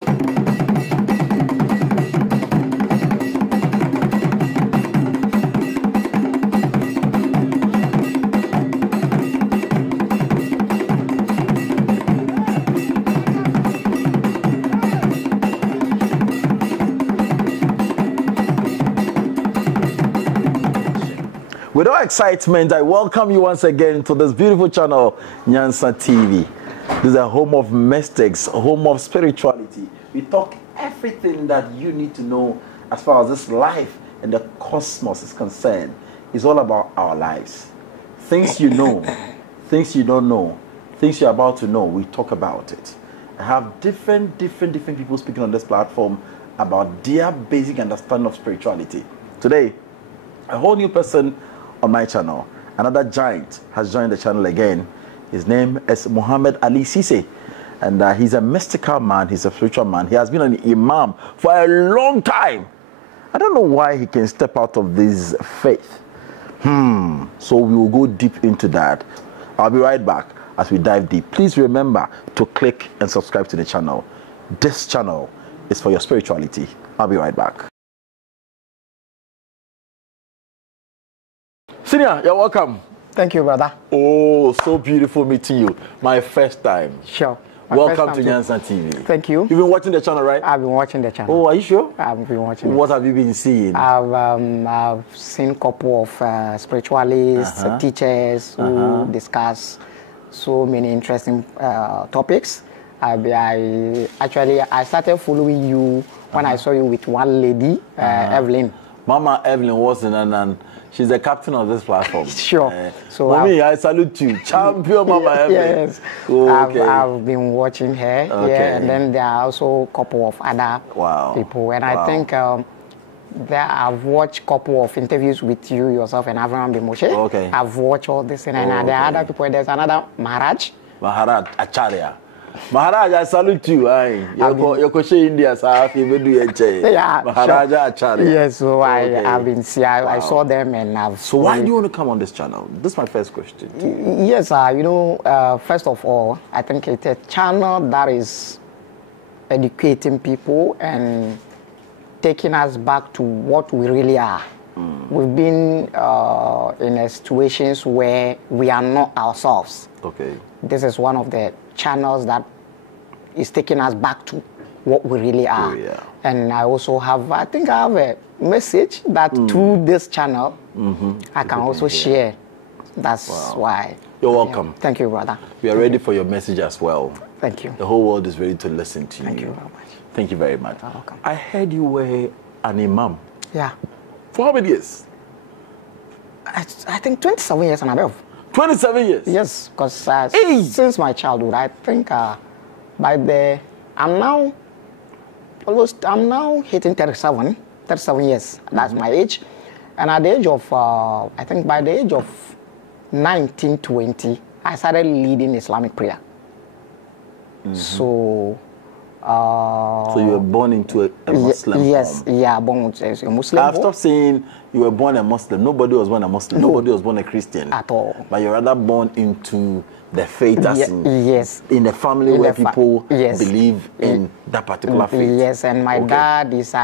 With all excitement, I welcome you once again to this beautiful channel, Nyansa TV. This is a home of mystics, a home of spirituality. We talk everything that you need to know as far as this life and the cosmos is concerned. It's all about our lives. Things you know, things you don't know, things you're about to know, we talk about it. I have different people speaking on this platform about their basic understanding of spirituality. Today, a whole new person on my channel. Another giant has joined the channel again. His name is Muhammad Ali Sise, and he's a mystical man, he's a spiritual man. He has been an imam for a long time. I don't know why he can step out of this faith. So we will go deep into that. I'll be right back as we dive deep. Please remember to click and subscribe to the channel. This channel is for your spirituality. I'll be right back. Senior, you're welcome. Thank you, brother. Oh, so beautiful meeting you. My first time. Sure. Welcome to Nyansa TV. Thank you. You've been watching the channel, right? I've been watching the channel. Oh, are you sure? I've been watching. What have you been seeing? I've seen a couple of spiritualists, teachers who discuss so many interesting topics. I started following you when I saw you with one lady, Evelyn. Mama Evelyn Watson, and she's the captain of this platform. Sure. So Mommy, I salute you. Champion Mama Evelyn. Yes. Oh, okay. I've been watching her. Okay. Yeah, and then there are also a couple of other people. And I think I've watched a couple of interviews with you yourself and Abraham Bimoshe. Okay. I've watched all this. And there are other people. There's another Maharaj. Maharaj Acharya. Maharaj, I salute you. You're India, so yeah, Maharaja Acharya. Yes, so I've been seeing. I saw them and I've. So why do you want to come on this channel? This is my first question. Yes, first of all, I think it's a channel that is educating people and taking us back to what we really are. We've been in situations where we are not ourselves. Okay. This is one of the channels that is taking us back to what we really are. And I also have, I have a message that through this channel, I can also share. That's why. You're welcome. Thank you, brother. We are ready for your message as well. Thank you. The whole world is ready to listen to you. Thank you very much. Thank you very much. You're welcome. I heard you were an imam. Yeah. For how many years? I think 27 years and above. 27 years? Yes, because since my childhood, I think I'm now hitting 37 years. That's my age. And at the age of, I think by the age of 19, 20, I started leading Islamic prayer. So you were born into a Muslim home. Born into a Muslim I've stopped saying you were born a Muslim. Nobody was born a Muslim. Nobody was born a Christian. At all. But you're rather born into the faith as in the family where people believe in that particular faith. Yes, and my dad is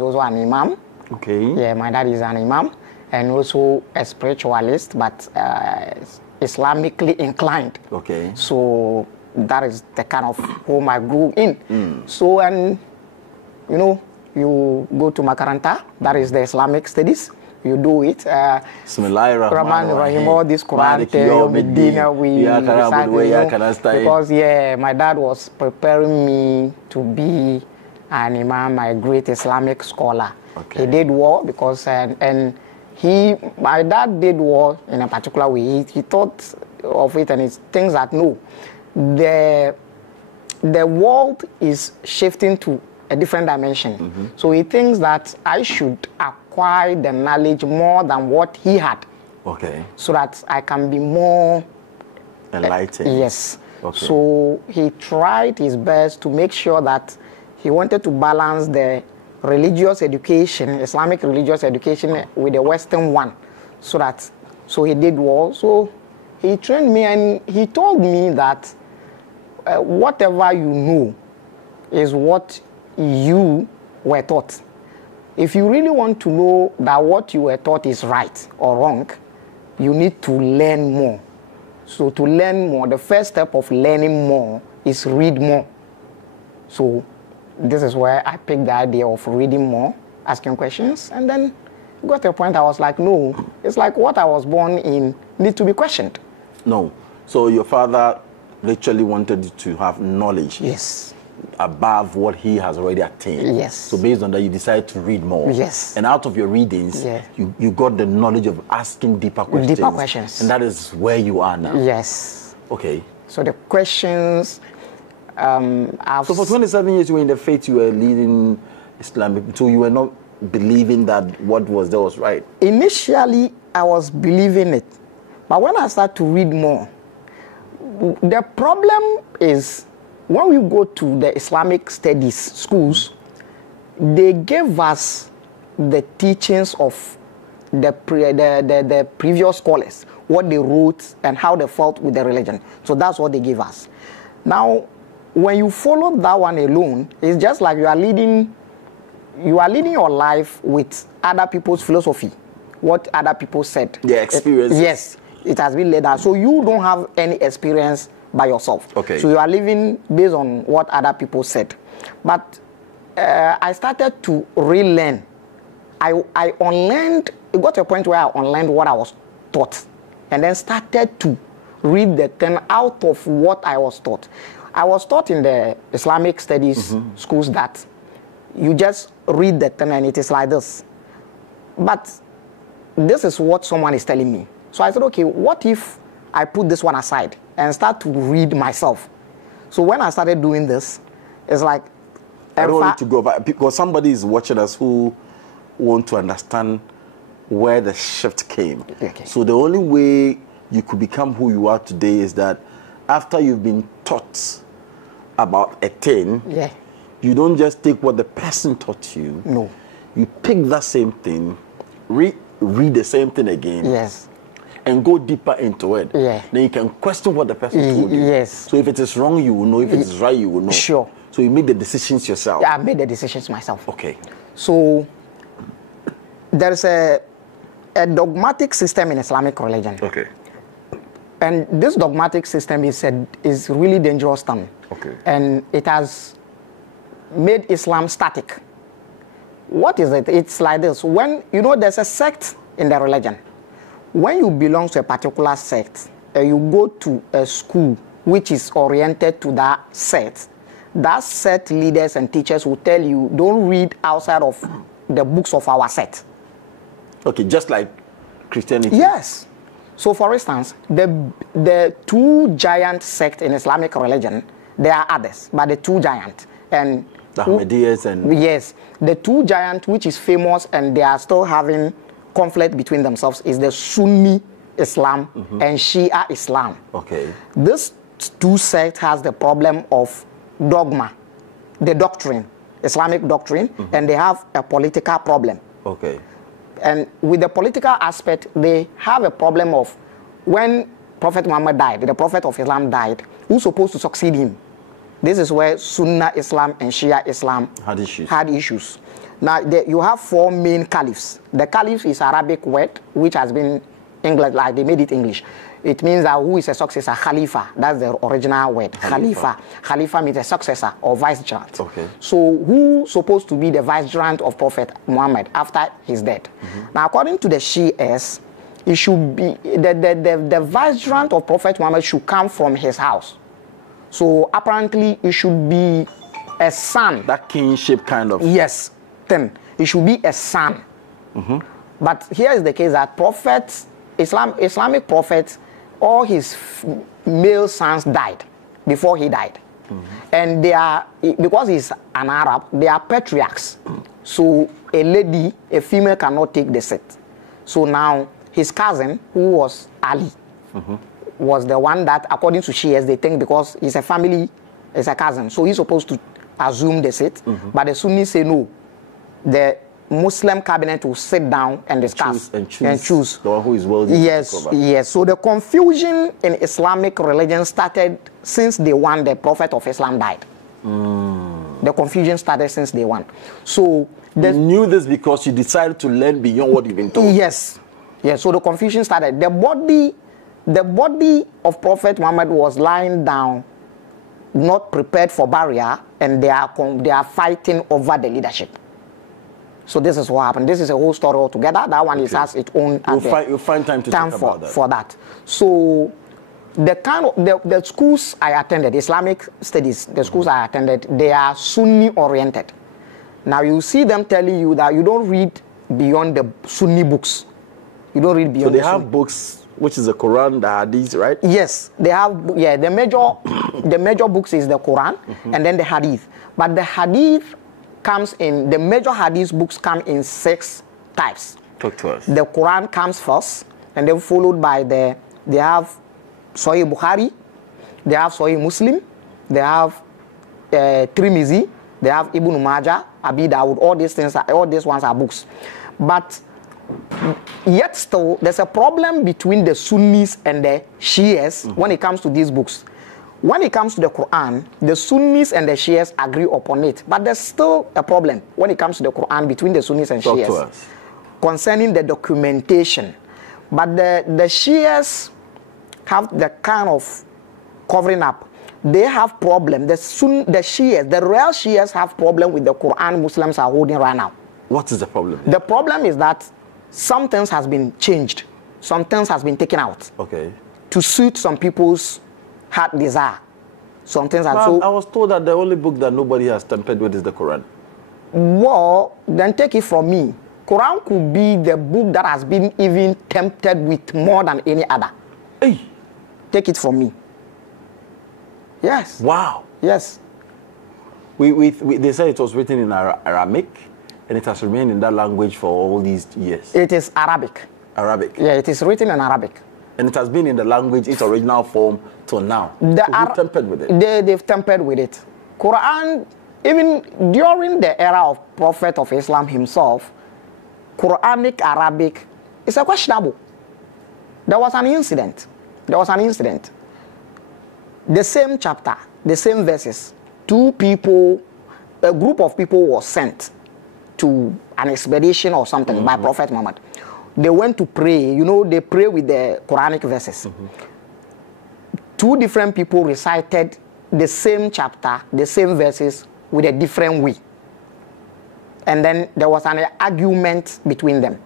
also an imam. Okay. Yeah, my dad is an imam and also a spiritualist, but Islamically inclined. Okay. So that is the kind of home I grew in. So, and you go to Makaranta, that is the Islamic studies. You do it. Bismillahirrahmanirrahim. All this Quran, Medina, because my dad was preparing me to be an imam, a great Islamic scholar. Okay. He did well because my dad did well in a particular way. He thought of it and it's things that the world is shifting to a different dimension. So he thinks that I should acquire the knowledge more than what he had. Okay. So that I can be more enlightened. Yes. Okay. So he tried his best to make sure that he wanted to balance the religious education, Islamic religious education, with the Western one. So he did well. So he trained me and he told me that whatever you know, is what you were taught. If you really want to know that what you were taught is right or wrong, you need to learn more. So to learn more, the first step of learning more is read more. So this is where I picked the idea of reading more, asking questions, and then got to a point I was like, no, it's like what I was born in need to be questioned. No. So your father literally wanted you to have knowledge. Yes. Above what he has already attained. Yes. So based on that, you decided to read more. Yes. And out of your readings, yeah. you got the knowledge of asking deeper questions. Deeper questions. And that is where you are now. Yes. Okay. So the questions, So for 27 years you were in the faith, you were leading Islamic, so you were not believing that what was there was right? Initially, I was believing it. But when I started to read more, the problem is when we go to the Islamic studies schools, they gave us the teachings of the previous scholars, what they wrote and how they felt with the religion. So that's what they gave us. Now, when you follow that one alone, it's just like you are leading your life with other people's philosophy, what other people said. Their experience. Yes, it has been laid out. So you don't have any experience by yourself. Okay. So you are living based on what other people said. But I started to relearn. I unlearned. It got to a point where I unlearned what I was taught, and then started to read the thing out of what I was taught. I was taught in the Islamic studies schools that you just read the thing and it is like this. But this is what someone is telling me. So I said, okay, what if I put this one aside and start to read myself? So when I started doing this, it's like... I don't want to go back because somebody is watching us who want to understand where the shift came. Okay. So the only way you could become who you are today is that after you've been taught about a thing, yeah, you don't just take what the person taught you. No. You pick that same thing, read the same thing again. Yes. And go deeper into it. Yeah. Then you can question what the person told you. Yes. So if it is wrong, you will know. If it is right, you will know. Sure. So you make the decisions yourself. Yeah, I made the decisions myself. Okay. So there is a dogmatic system in Islamic religion. Okay. And this dogmatic system is really dangerous thing. Okay. And it has made Islam static. What is it? It's like this. When, there's a sect in the religion. When you belong to a particular sect, you go to a school which is oriented to that sect leaders and teachers will tell you, don't read outside of the books of our sect. Okay, just like Christianity. Yes. So for instance, the two giant sects in Islamic religion, there are others, but the two giant. And the Ahmadiyas and... Yes. The two giant, which is famous and they are still having conflict between themselves, is the Sunni Islam and Shia Islam. Okay. This two sects has the problem of dogma, the doctrine, Islamic doctrine, and they have a political problem. Okay. And with the political aspect, they have a problem of when Prophet Muhammad died, the Prophet of Islam died, who's supposed to succeed him? This is where Sunni Islam and Shia Islam had issues. Now, you have four main caliphs. The caliph is Arabic word, which has been English, like they made it English. It means that who is a successor? Khalifa. That's the original word. Khalifa. Khalifa means a successor or vicegerent. Okay. So who's supposed to be the vicegerent of Prophet Muhammad after his death? Now, according to the Shias, it should be the vicegerent of Prophet Muhammad should come from his house. So apparently, it should be a son. That kingship kind of... Yes. Then it should be a son. But here is the case that prophets, Islamic prophets, all his male sons died before he died. And they are, because he's an Arab, they are patriarchs. So a female cannot take the seat. So now his cousin, who was Ali, was the one that, according to Shias, they think because he's a family, he's a cousin, so he's supposed to assume the seat. But the Sunnis say no. The Muslim cabinet will sit down and discuss and choose the one who is worthy. Yes. So the confusion in Islamic religion started since the Prophet of Islam died. The confusion started since day one. So you knew this because you decided to learn beyond what you've been told. Yes. Yes. So the confusion started. The body of Prophet Muhammad was lying down, not prepared for burial, and they are fighting over the leadership. So this is what happened. This is a whole story altogether. That one has its own. You'll find time to talk about that. For that. So the kind of the schools I attended, Islamic studies, the schools I attended, they are Sunni oriented. Now you see them telling you that you don't read beyond the Sunni books. You don't read beyond. So they have books, which is the Quran, the Hadith, right? Yes, they have. Yeah, the major books is the Quran and then the Hadith. But the Hadith comes in, the major Hadith books come in 6 types. Talk to us. The Quran comes first, and then followed by they have Sahih Bukhari, they have Sahih Muslim, they have Tirmizi, they have Ibn Majah, Abi Dawud. All these ones are books. But yet still, there's a problem between the Sunnis and the Shias when it comes to these books. When it comes to the Quran, the Sunnis and the Shias agree upon it. But there's still a problem when it comes to the Quran between the Sunnis and Shias concerning the documentation. But the Shias have the kind of covering up. They have problem. The Shias, the real Shias have problem with the Quran Muslims are holding right now. What is the problem? The problem is that some things has been changed. Some things has been taken out. Okay. To suit some people's heart desire. Some things are so. I was told that the only book that nobody has tampered with is the Quran. Well, then take it from me. Quran could be the book that has been even tempted with more than any other. Hey. Take it from me. Yes. Wow. Yes. They say it was written in Aramaic, and it has remained in that language for all these years. It is Arabic. Arabic. Yeah, it is written in Arabic. And it has been in the language, its original form, till now. They've tampered with it. They've tampered with it. Quran, even during the era of Prophet of Islam himself, Quranic Arabic is a questionable. There was an incident. The same chapter, the same verses, a group of people was sent to an expedition or something by Prophet Muhammad. They went to pray. You know, they pray with the Quranic verses. 2 different people recited the same chapter, the same verses with a different way. And then there was an argument between them.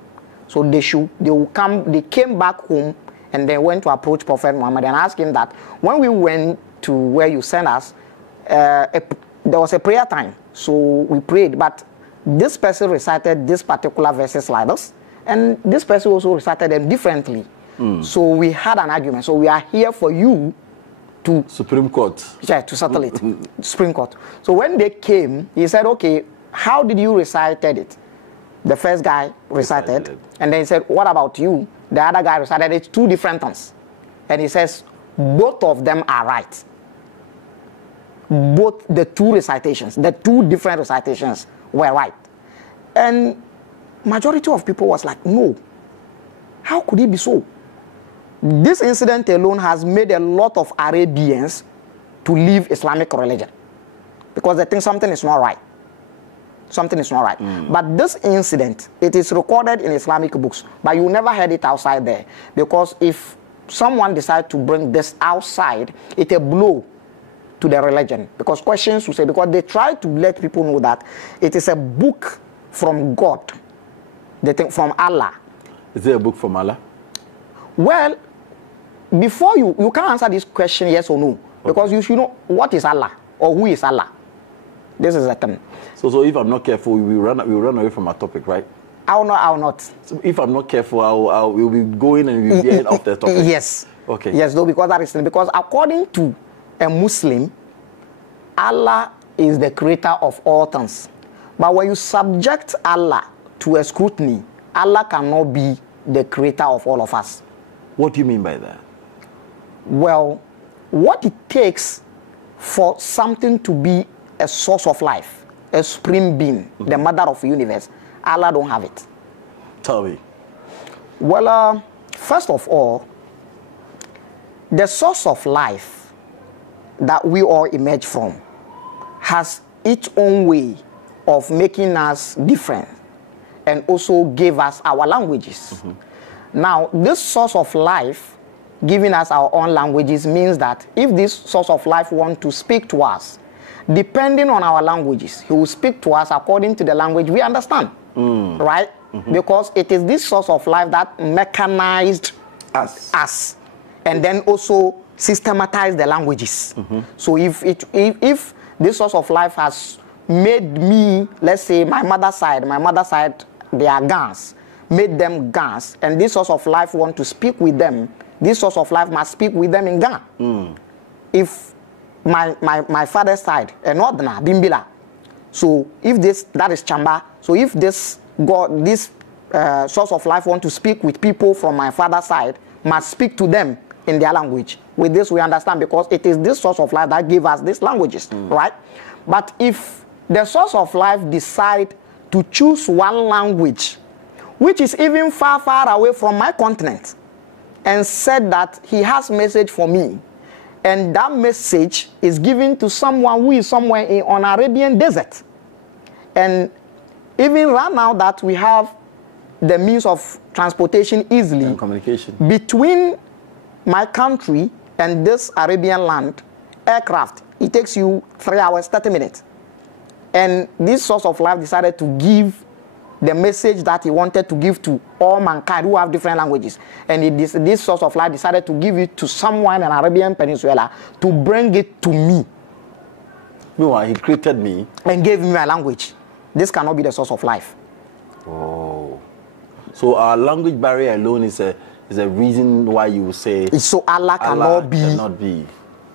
So they came back home and they went to approach Prophet Muhammad and asked him that when we went to where you sent us, there was a prayer time. So we prayed, but this person recited this particular verses like this, and this person also recited them differently. So we had an argument. So we are here for you to Supreme Court. Yeah, to settle it. Supreme Court. So when they came, he said, okay, how did you recited it? The first guy recited, and then he said, what about you? The other guy recited it 2 different times. And he says, both of them are right. Both the 2 recitations, the 2 different recitations were right. And majority of people was like, no, how could it be so? This incident alone has made a lot of Arabians to leave Islamic religion because they think something is not right. Something is not right. But this incident, it is recorded in Islamic books, but you never heard it outside there, because if someone decides to bring this outside, it's a blow to the religion, because questions will say, because they try to let people know that it is a book from God. They think from Allah. Is it a book from Allah? Well, before you can't answer this question yes or no, because you should know what is Allah or who is Allah. This is the thing. So if I'm not careful, we'll run away from our topic, right? I'll not. So if I'm not careful, we'll be going and we'll get off the topic. Yes. Okay. Yes, though, because that is because according to a Muslim, Allah is the creator of all things. But when you subject Allah to a scrutiny, Allah cannot be the creator of all of us. What do you mean by that? Well, what it takes for something to be a source of life, a supreme being, the mother of the universe, Allah don't have it. Tell me. Well, first of all, the source of life that we all emerge from has its own way of making us different and also gave us our languages. Now, this source of life giving us our own languages means that if this source of life wants to speak to us, depending on our languages, he will speak to us according to the language we understand, right? Because it is this source of life that mechanized us and then also systematized the languages. So if this source of life has made me, let's say my mother's side, they are Gans, made them Gans, and this source of life want to speak with them, this source of life must speak with them in Ghana. If my father's side, Enodna, Bimbila, so if that is Chamba, so if this God, this source of life want to speak with people from my father's side, must speak to them in their language. With this we understand, because it is this source of life that gives us these languages, right? But if the source of life decide to choose one language, which is even far, far away from my continent, and said that he has message for me, and that message is given to someone who is somewhere on Arabian desert, and even right now that we have the means of transportation easily and communication between my country and this Arabian land, aircraft, it takes you 3 hours 30 minutes. And this source of life decided to give the message that he wanted to give to all mankind who have different languages. And this source of life decided to give it to someone in Arabian Peninsula to bring it to me. Meanwhile, he created me and gave me my language. This cannot be the source of life. Oh. So our language barrier alone is a reason why you will say so Allah cannot be.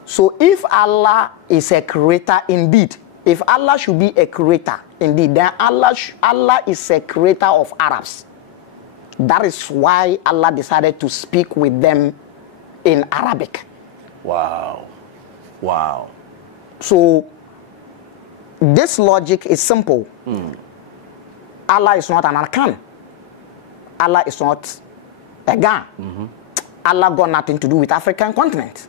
So if Allah is a creator indeed, if Allah should be a creator indeed, then Allah is a creator of Arabs. That is why Allah decided to speak with them in Arabic. Wow. Wow. So this logic is simple. Allah is not an Arkan. Allah is not a Gan. Allah got nothing to do with African continent.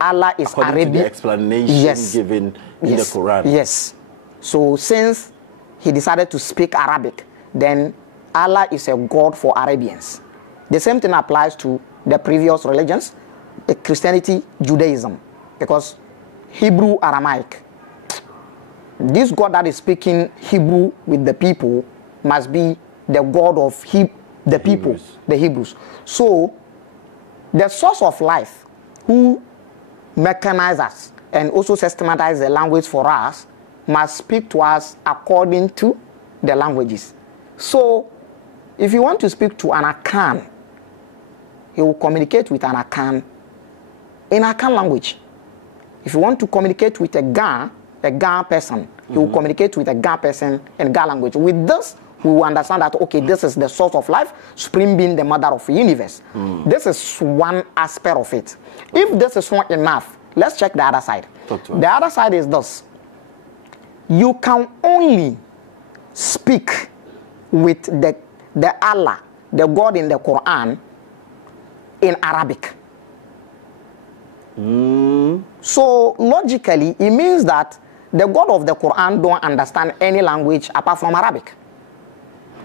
Allah is Arabic. To the explanation given in the Quran. Yes. So since he decided to speak Arabic, then Allah is a God for Arabians. The same thing applies to the previous religions, Christianity, Judaism, because Hebrew, Aramaic. This God that is speaking Hebrew with the people must be the God of the people, Hebrews. The Hebrews. So the source of life who mechanize us and also systematize the language for us must speak to us according to the languages. So if you want to speak to an Akan, he will communicate with an Akan in Akan language. If you want to communicate with a Ga person, he will communicate with a Ga person in Ga language. With this, we will understand that, okay, this is the source of life, Supreme being the mother of the universe. This is one aspect of it. If this is not enough, let's check the other side. The other side is this. You can only speak with the Allah, the God in the Quran, in Arabic. So logically, it means that the God of the Quran don't understand any language apart from Arabic.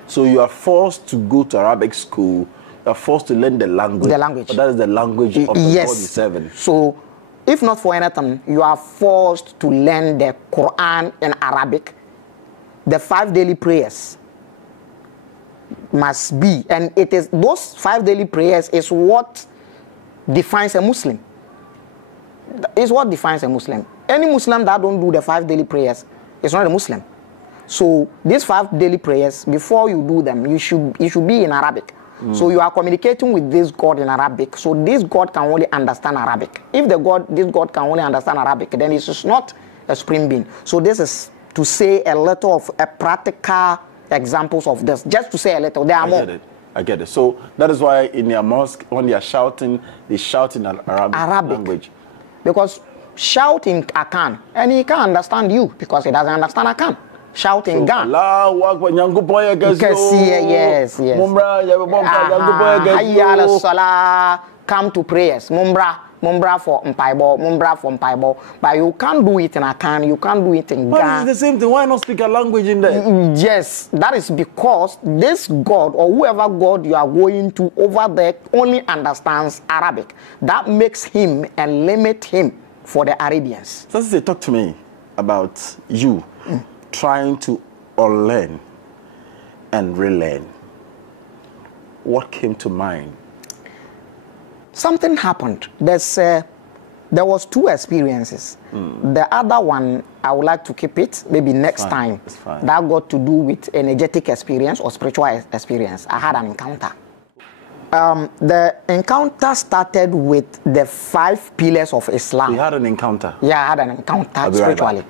So you are forced to go to Arabic school. You are forced to learn the language. The language. But that is the language of the God you serve. So if not for anything, you are forced to learn the Quran in Arabic. The 5 daily prayers must be, and it is those 5 daily prayers is what defines a Muslim. Is what defines a Muslim. Any Muslim that don't do the 5 daily prayers is not a Muslim. So these 5 daily prayers, before you do them, you should be in Arabic. So you are communicating with this God in Arabic. So this God can only understand Arabic. If this God can only understand Arabic, then it is not a supreme being. So this is to say a little of a practical examples of this. Just to say a little. There are more. I get it. So that is why in their mosque, when they are shouting, they shout in Arabic language. Because shout in Akan, and he can't understand you because he doesn't understand Akan. Shout in Ghana. Allahu Akbar, yes. Hayya ala salah, come to prayers. Mumbra, mumbra for mpaibo, but you can't do it in Akan, you can't do it in Ghana. But it's the same thing. Why not speak a language in there? Yes, that is because this God or whoever God you are going to over there only understands Arabic. That makes him and limit him for the Arabians. So they talk to me about you trying to unlearn and relearn. What came to mind? Something happened. There was 2 experiences. The other one, I would like to keep it maybe next time. It's fine. That got to do with energetic experience or spiritual experience. I had an encounter. The encounter started with the 5 pillars of Islam. You had an encounter? Yeah, I had an encounter spiritually.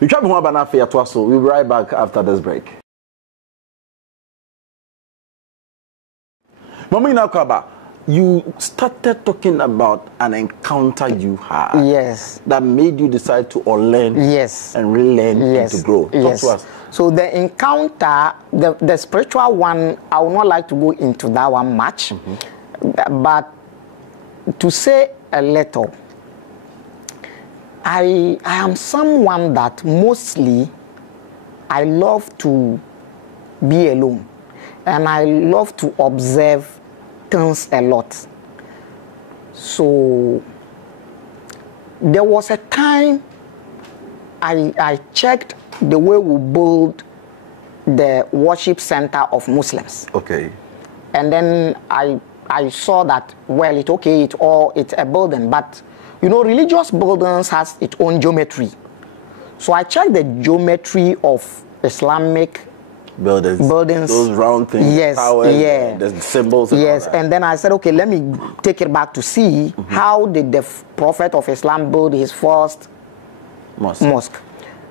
We'll be right back after this break. Mama Inakaba, you started talking about an encounter you had. Yes. That made you decide to unlearn. Yes. And relearn. Yes. And to grow. Yes. Talk to us. So the encounter, the spiritual one, I would not like to go into that one much. But to say a little, I am someone that mostly I love to be alone. And I love to observe things a lot. So there was a time I checked the way we build the worship center of Muslims. Okay. And then I saw that, well, it's okay, it's a building, but you know, religious buildings has its own geometry. So I checked the geometry of Islamic buildings, those round things, yes, towers, yeah, the symbols. And yes, all that. and then I said, okay, let me take it back to see how did the Prophet of Islam build his first mosque.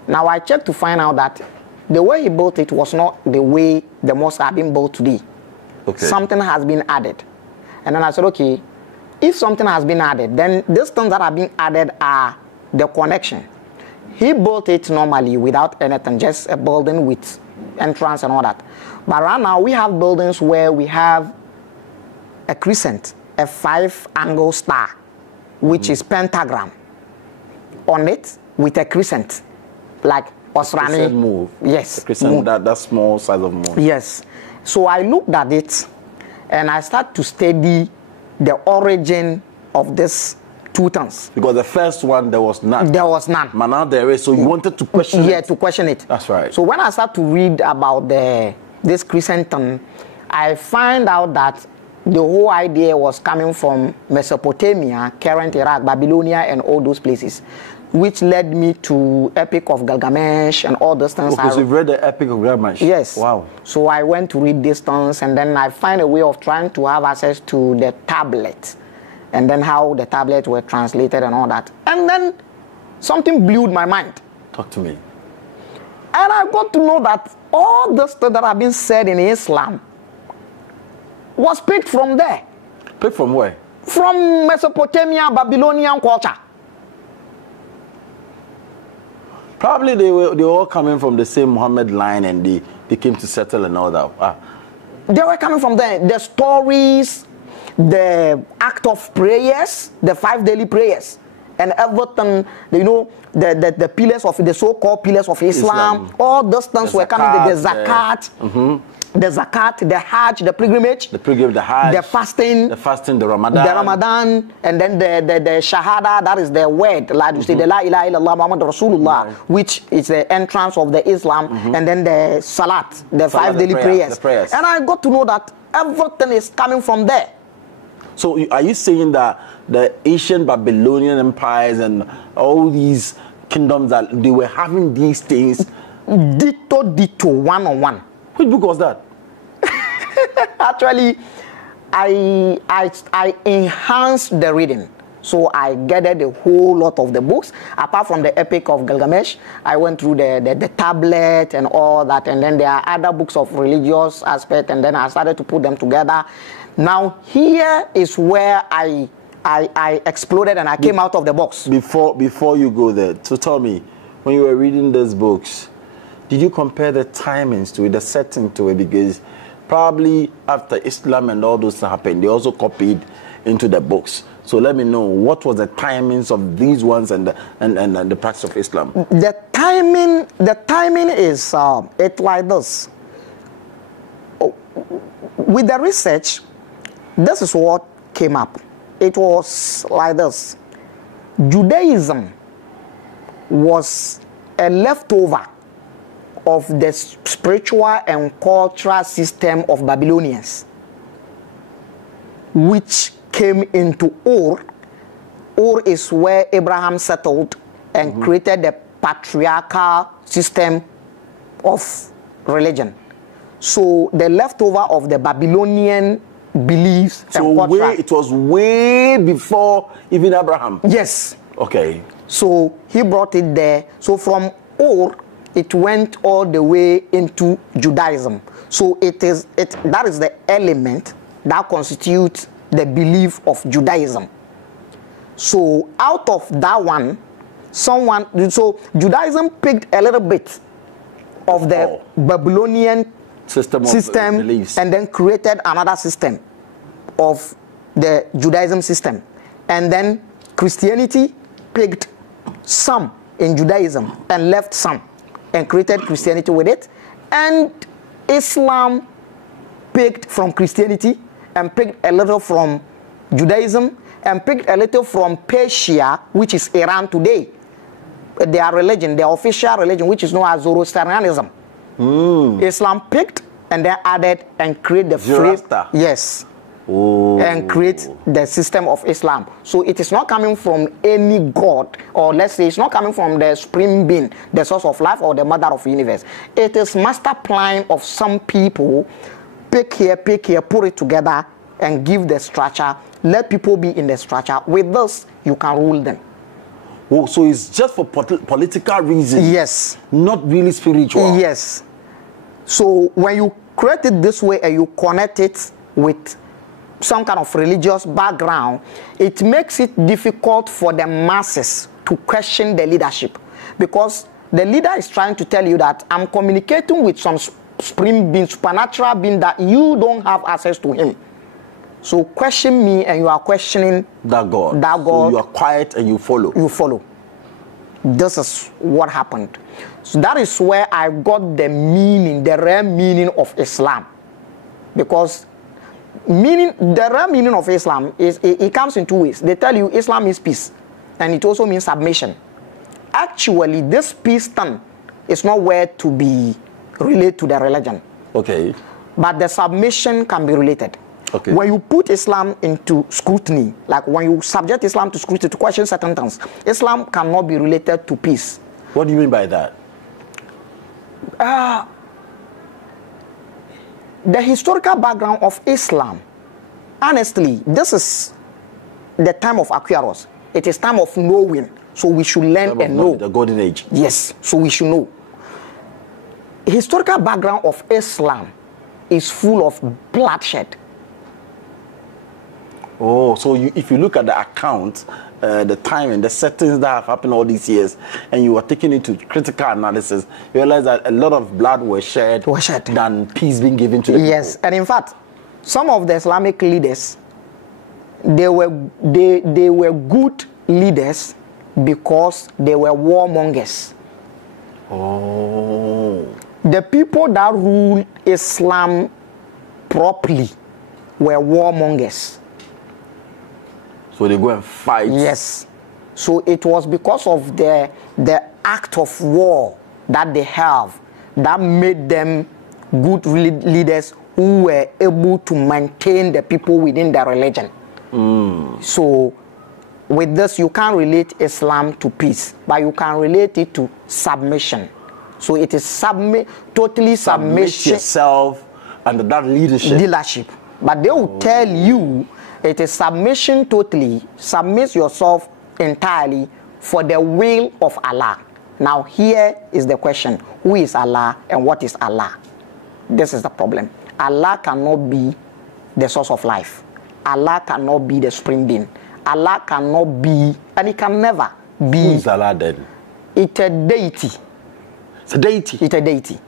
Now I checked to find out that the way he built it was not the way the mosque are being built today. Okay. Something has been added, and then I said, okay, if something has been added, then these things that are being added are the connection. He built it normally without anything, just a building with entrance and all that. But right now we have buildings where we have a crescent, a 5-angle star, which is pentagram on it with a crescent, like Osrani. Crescent move. Yes. The crescent, that small size of move. Yes. So I looked at it and I started to study the origin of this 2 things. Because the first one, there was none. There was none. But now there is, so you wanted to question it. Yeah, to question it. That's right. So when I start to read about this crescent, I find out that the whole idea was coming from Mesopotamia, current Iraq, Babylonia, and all those places, which led me to Epic of Gilgamesh and all those things. Because you've read the Epic of Gilgamesh? Yes. Wow. So I went to read these things, and then I find a way of trying to have access to the tablet, and then how the tablets were translated and all that. And then something blew my mind. Talk to me. And I got to know that all the stuff that have been said in Islam was picked from there. Picked from where? From Mesopotamia, Babylonian culture. Probably they were all coming from the same Muhammad line, and they came to settle and all that. They were coming from there. The stories, the act of prayers, the 5 daily prayers, and everything, you know, the pillars of the so-called pillars of Islam, all those things were coming. The zakat, the zakat, the hajj, the pilgrimage, the hajj, the fasting, the Ramadan, and then the shahada, that is the word, like you say, the la ilaha illallah Muhammad Rasulullah, which is the entrance of the Islam, and then the salat, the 5 daily prayers. And I got to know that everything is coming from there. So are you saying that the ancient Babylonian empires and all these kingdoms, that they were having these things? Ditto, one-on-one. Which book was that? Actually, I enhanced the reading. So I gathered a whole lot of the books. Apart from the Epic of Gilgamesh, I went through the tablet and all that. And then there are other books of religious aspect. And then I started to put them together. Now, here is where I exploded and I came out of the box. Before you go there, so tell me, when you were reading these books, did you compare the timings to it, the setting to it? Because probably after Islam and all those happened, they also copied into the books. So let me know, what was the timings of these ones and the practice of Islam? The timing is it like this. With the research, this is what came up. It was like this. Judaism was a leftover of the spiritual and cultural system of Babylonians, which came into Ur. Ur is where Abraham settled and created the patriarchal system of religion. So the leftover of the Babylonian beliefs and culture. It was way before even Abraham. Yes. Okay. So he brought it there. So from Ur, it went all the way into Judaism. So that is the element that constitutes the belief of Judaism. So out of that one, so Judaism picked a little bit of the Babylonian system beliefs, and then created another system of the Judaism system. And then Christianity picked some in Judaism and left some and created Christianity with it. And Islam picked from Christianity and picked a little from Judaism and picked a little from Persia, which is Iran today. Their religion, their official religion, which is known as Zoroastrianism. Islam picked and then added and create the phrase. Yes. And create the system of Islam. So it is not coming from any god, or let's say it's not coming from the supreme being, the source of life, or the mother of the universe. It is master plan of some people. Pick here, put it together and give the structure. Let people be in the structure. With this, you can rule them. Oh, so it's just for political reasons? Yes. Not really spiritual? Yes. So when you create it this way and you connect it with some kind of religious background, it makes it difficult for the masses to question the leadership, because the leader is trying to tell you that I'm communicating with some supreme being, supernatural being, that you don't have access to him. So question me, and you are questioning that God. So you are quiet and you follow. You follow. This is what happened. So that is where I got the meaning, the real meaning of Islam, because the real meaning of Islam is it comes in two ways. They tell you Islam means peace, and it also means submission. Actually, this peace thing is not where to be related to the religion. Okay. But the submission can be related. Okay. When you put Islam into scrutiny, like when you subject Islam to scrutiny, to question certain things, Islam cannot be related to peace. What do you mean by that? The historical background of Islam, honestly, this is the time of Aquarius. It is time of knowing, so we should learn and know. The golden age. Yes, so we should know. Historical background of Islam is full of bloodshed. Oh, so if you look at the account, the time and the settings that have happened all these years, and you are taking it to critical analysis, you realize that a lot of blood was shed than peace being given to the people. Yes, and in fact, some of the Islamic leaders, they were good leaders because they were warmongers. Oh. The people that ruled Islam properly were warmongers. So they go and fight. Yes. So it was because of the act of war that they have that made them good leaders who were able to maintain the people within their religion. So with this, you can't relate Islam to peace, but you can relate it to submission. So it is totally submission. Yourself under that leadership. But they will tell you it is submission totally. Submit yourself entirely for the will of Allah. Now here is the question. Who is Allah and what is Allah? This is the problem. Allah cannot be the source of life. Allah cannot be the supreme being. Allah cannot be, and He can never be. Who is Allah then? It's a deity. It's a deity. It's a deity.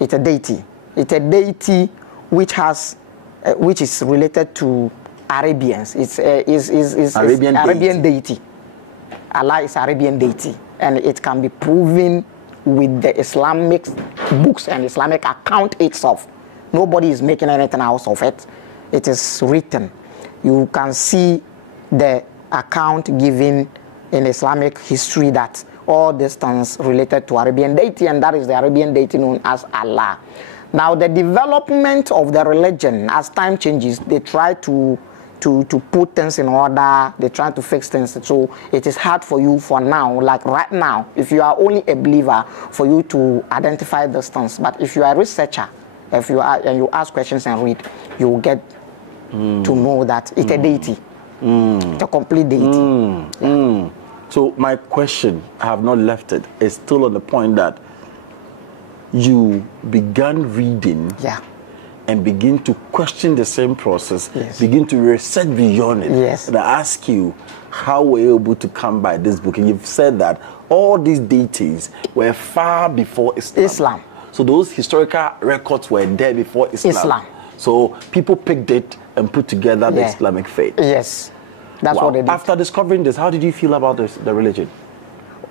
It's a deity. It's a deity which is related to Arabians. It's Arabian deity. Allah is Arabian deity, and it can be proven with the Islamic books and Islamic account itself. Nobody is making anything out of it. It is written. You can see the account given in Islamic history that all these things related to Arabian deity, and that is the Arabian deity known as Allah. Now, the development of the religion, as time changes, they try to put things in order, they try to fix things. So it is hard for you for now, like right now, if you are only a believer, for you to identify those things. But if you are a researcher, if you are, and you ask questions and read, you will get to know that it's a deity. It's a complete deity. So my question, I have not left it, is still on the point that you began reading and begin to question the same process, begin to research beyond it. And I ask you, how were you able to come by this book? And you've said that all these deities were far before Islam. So those historical records were there before Islam. So people picked it and put together the Islamic faith. Yes, that's what they did. After discovering this, how did you feel about the religion?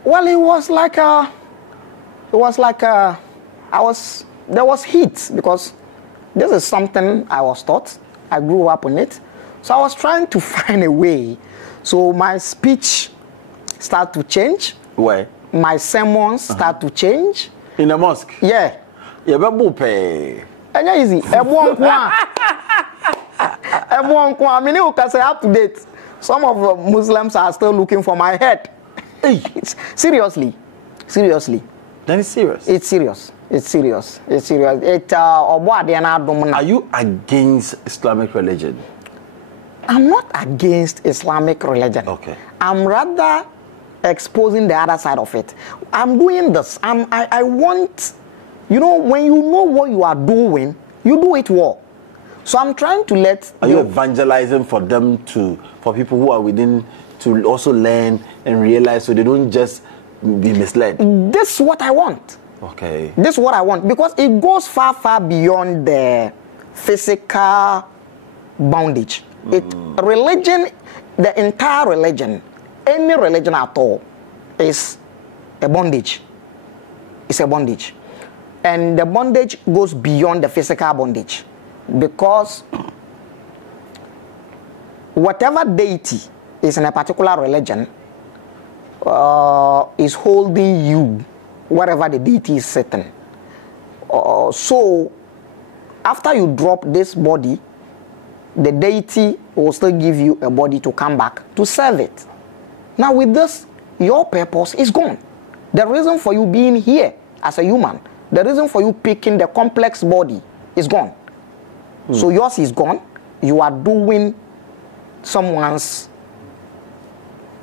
Well, it was like there was heat, because this is something I was taught. I grew up on it. So I was trying to find a way. So my speech started to change. Where? My sermons start to change. In the mosque? Yeah. Yeah, easy. I mean, you can say up to date. Some of the Muslims are still looking for my head. Seriously. Then it's serious. It's serious. It's serious. It's serious. Are you against Islamic religion? I'm not against Islamic religion. Okay. I'm rather exposing the other side of it. I'm doing this. I want, you know, when you know what you are doing, you do it well. So I'm trying to let. Are you evangelizing for them for people who are within to also learn and realize, so they don't just be misled? This is what I want. Okay. This is what I want, because it goes far, far beyond the physical bondage. Religion, the entire religion, any religion at all, is a bondage. It's a bondage. And the bondage goes beyond the physical bondage, because whatever deity is in a particular religion is holding you wherever the deity is sitting. So after you drop this body, the deity will still give you a body to come back to serve it. Now with this, your purpose is gone. The reason for you being here as a human, the reason for you picking the complex body is gone. So yours is gone. You are doing someone's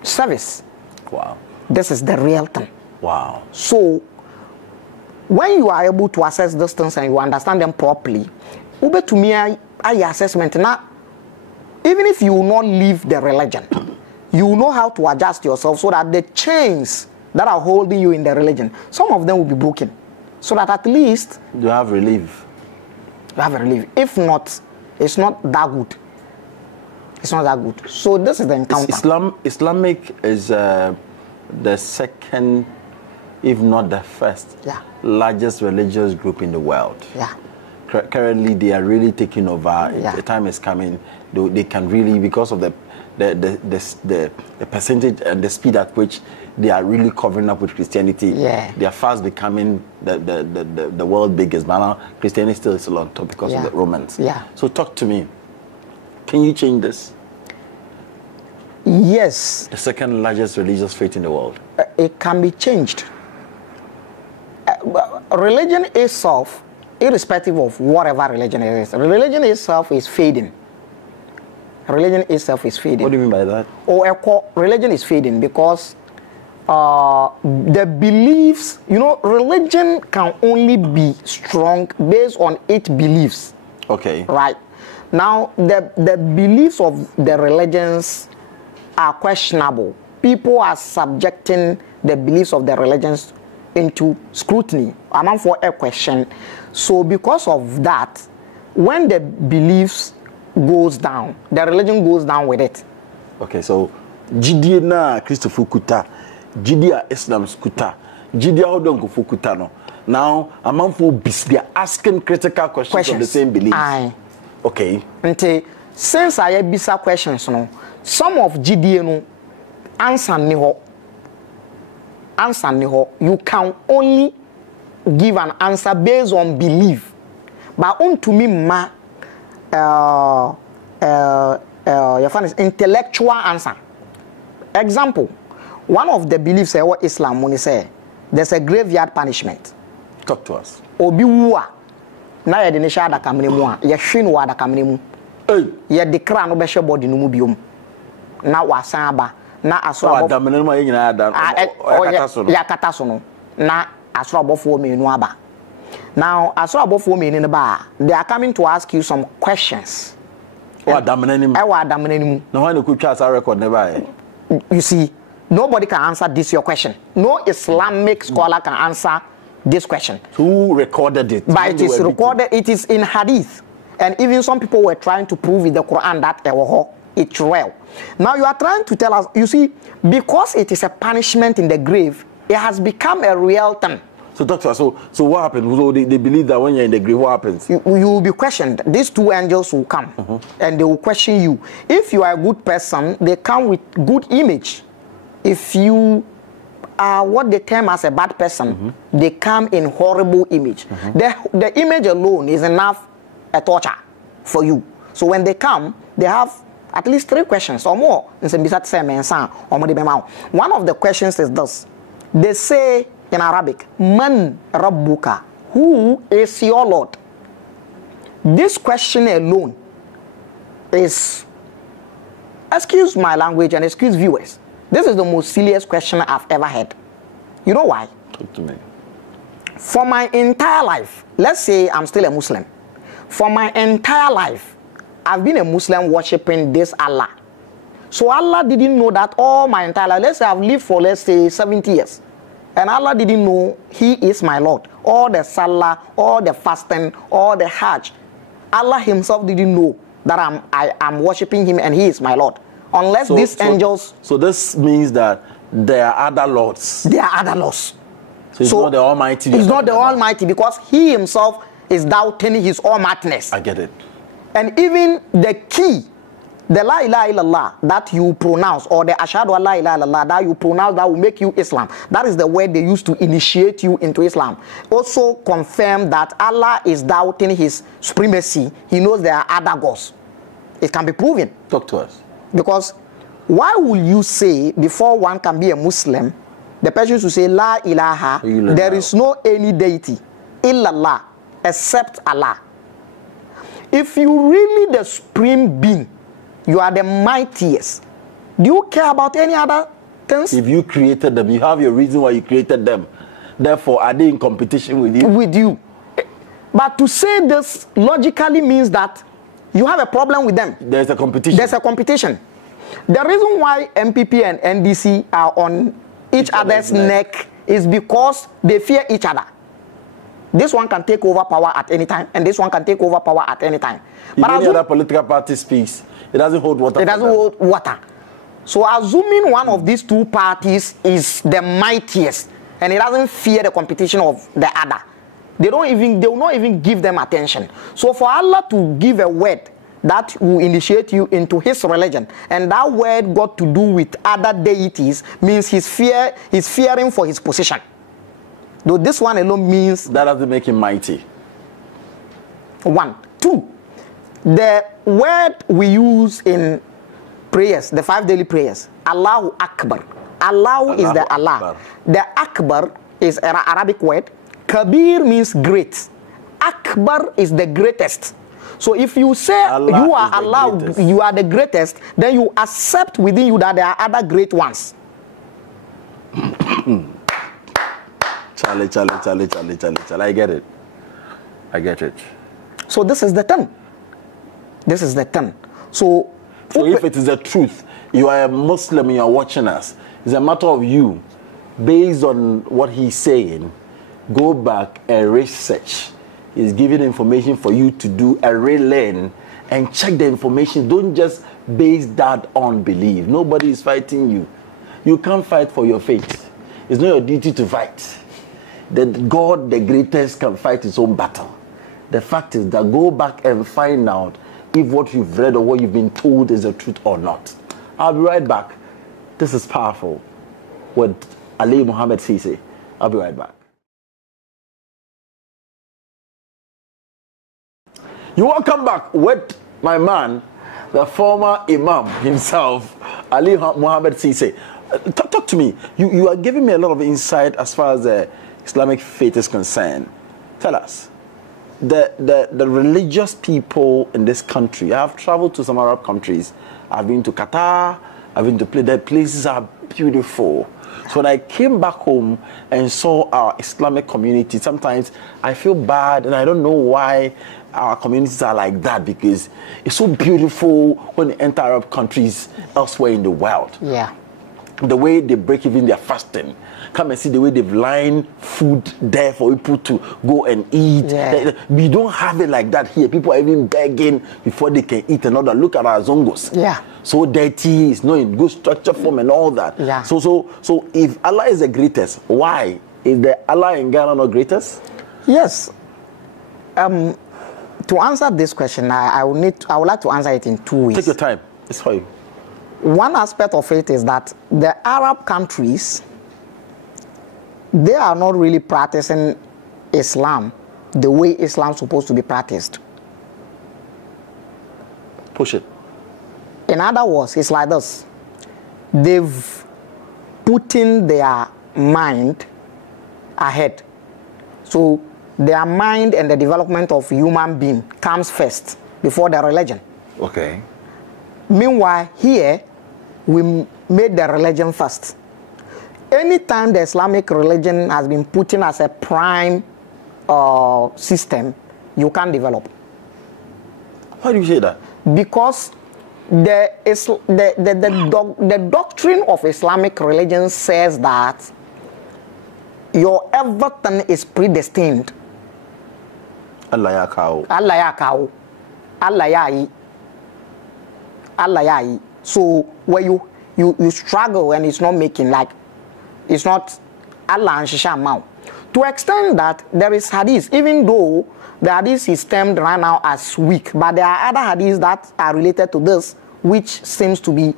service. Wow. This is the real thing. Wow. So when you are able to assess these things and you understand them properly, ube to me I assessment now. Even if you will not leave the religion, you know how to adjust yourself so that the chains that are holding you in the religion, some of them will be broken, so that at least you have relief. You have a relief. If not, it's not that good. It's not that good. So this is the encounter. Islamic is the second, if not the first, largest religious group in the world. Yeah. Currently, they are really taking over. The time is coming. They can really, because of the percentage and the speed at which they are really covering up with Christianity. They are fast becoming the world biggest. But now Christianity still is still on top because of the Romans. So talk to me. Can you change this? Yes. The second largest religious faith in the world. It can be changed. Religion itself, irrespective of whatever religion it is, religion itself is fading. Religion itself is fading. What do you mean by that? Religion is fading because the beliefs, you know, religion can only be strong based on its beliefs. Okay. Right. Now, the beliefs of the religions are questionable. People are subjecting the beliefs of the religions into scrutiny, for a question. So because of that, when the beliefs goes down. The religion goes down with it. Okay, so Jidie na Christopher Kuta, Jidie Islam Kuta, Jidie Odongo Fukuta no. Now, among they are asking critical questions of the same beliefs. Aye. Okay. Nte, since I have bisa questions no, some of Jidie no answer ni ho. Answer ni ho. You can only give an answer based on belief. But to me, your friend is intellectual answer. Example, one of the beliefs of Islam when say there's a graveyard punishment. Talk to us. Obi wuwa na ye de ne sha da kamene mu a ye hwe no wa da kamene mu. Ye de kra no be hwe body no mu biom. Na wasan aba na aso abo. Da mene mu ye nyina da. Ya kata so no. Na aso abofo me nu aba. Now, as well above women in the bar, they are coming to ask you some questions. What damn Now, when you could trust our record, never. You see, nobody can answer this your question. No Islamic scholar can answer this question. Who recorded it? But it is recorded, it is in Hadith. And even some people were trying to prove in the Quran that it's real. Now you are trying to tell us, you see, because it is a punishment in the grave, it has become a real thing. So, doctor, so what happens? So they believe that when you're in the grave, what happens? You will be questioned. These two angels will come and they will question you. If you are a good person, they come with good image. If you are what they term as a bad person, they come in horrible image. The image alone is enough a torture for you. So when they come, they have at least 3 questions or more. One of the questions is this. They say, in Arabic, Man Rabbuka, who is your Lord? This question alone is, excuse my language and excuse viewers, this is the most silliest question I've ever heard. You know why? Talk to me. For my entire life, let's say I'm still a Muslim. For my entire life, I've been a Muslim worshipping this Allah. So Allah didn't know that all my entire life. Let's say I've lived for, let's say, 70 years. And Allah didn't know He is my Lord. All the Salah, all the fasting, all the Hajj. Allah Himself didn't know that I am worshipping Him and He is my Lord. Unless these angels... So this means that there are other lords. There are other lords. So it's not the Almighty. It's not the Almighty because He Himself is doubting His almightiness. I get it. And even the key, the La ilaha illallah that you pronounce, or the Ashhadu an la ilaha illallah that you pronounce, that will make you Islam. That is the word they use to initiate you into Islam. Also confirm that Allah is doubting His supremacy. He knows there are other gods. It can be proven. Talk to us. Because why will you say, before one can be a Muslim, the person should say, La ilaha, there is no any deity, illallah, except Allah. If you really the supreme being, you are the mightiest. Do you care about any other things? If you created them, you have your reason why you created them. Therefore, are they in competition with you? With you. But to say this logically means that you have a problem with them. There's a competition. There's a competition. The reason why MPP and NDC are on each other's neck is because they fear each other. This one can take over power at any time, and this one can take over power at any time. If any other political party speaks, it doesn't hold water. It doesn't hold water. So assuming one of these two parties is the mightiest, and it doesn't fear the competition of the other, they will not even give them attention. So for Allah to give a word that will initiate you into His religion, and that word got to do with other deities, means he's fearing for his position. Though this one alone means... That doesn't make him mighty. 1. 2. The word we use in prayers, the 5 daily prayers, Allahu Akbar. Allahu is the Allah. Akbar. The Akbar is an Arabic word. Kabir means great. Akbar is the greatest. So if you say you are Allah, you are the greatest, then you accept within you that there are other great ones. Charlie. I get it. I get it. So this is the thing. This is the thing. So if it is the truth, you are a Muslim and you are watching us, it's a matter of you, based on what he's saying, go back and research. He's giving information for you to do a relearn and check the information. Don't just base that on belief. Nobody is fighting you. You can't fight for your faith. It's not your duty to fight. That God, the greatest, can fight his own battle. The fact is that go back and find out if what you've read or what you've been told is the truth or not. I'll be right back. This is powerful. With Ali Muhammad Ceesay. I'll be right back. You welcome back with my man, the former Imam himself, Ali Muhammad Ceesay. Talk to me. You are giving me a lot of insight as far as the Islamic faith is concerned. Tell us, the religious people in this country. I have traveled to some Arab countries. I've been to Qatar. I've been to the places are beautiful. So when I came back home and saw our Islamic community, sometimes I feel bad and I don't know why our communities are like that, because it's so beautiful when you enter Arab countries elsewhere in the world. Yeah. The way they break even their fasting. Come and see the way they've lined food there for people to go and eat. Yeah. We don't have it like that here. People are even begging before they can eat another. Look at our zongos. Yeah. So dirty, it's not in good structure form and all that. Yeah. So if Allah is the greatest, why is the Allah in Ghana not greatest? Yes. To answer this question, I would like to answer it in two ways. Take your time. It's for you. One aspect of it is that the Arab countries, they are not really practicing Islam the way Islam is supposed to be practiced. Push it. In other words, it's like this. They've put in their mind ahead. So their mind and the development of human being comes first before the religion. Okay. Meanwhile, here, we made the religion first. Anytime the Islamic religion has been put in as a prime system, you can't develop. Why do you say that? Because the doctrine of Islamic religion says that your everything is predestined. Allah ya kawo. Allah ya kawo. Allah ya yi. Allah ya yi. So where you struggle and it's not making, like, it's not Allah and Shisha Mao. To extend that, there is hadith, even though the hadith is termed right now as weak, but there are other hadiths that are related to this, which seems to be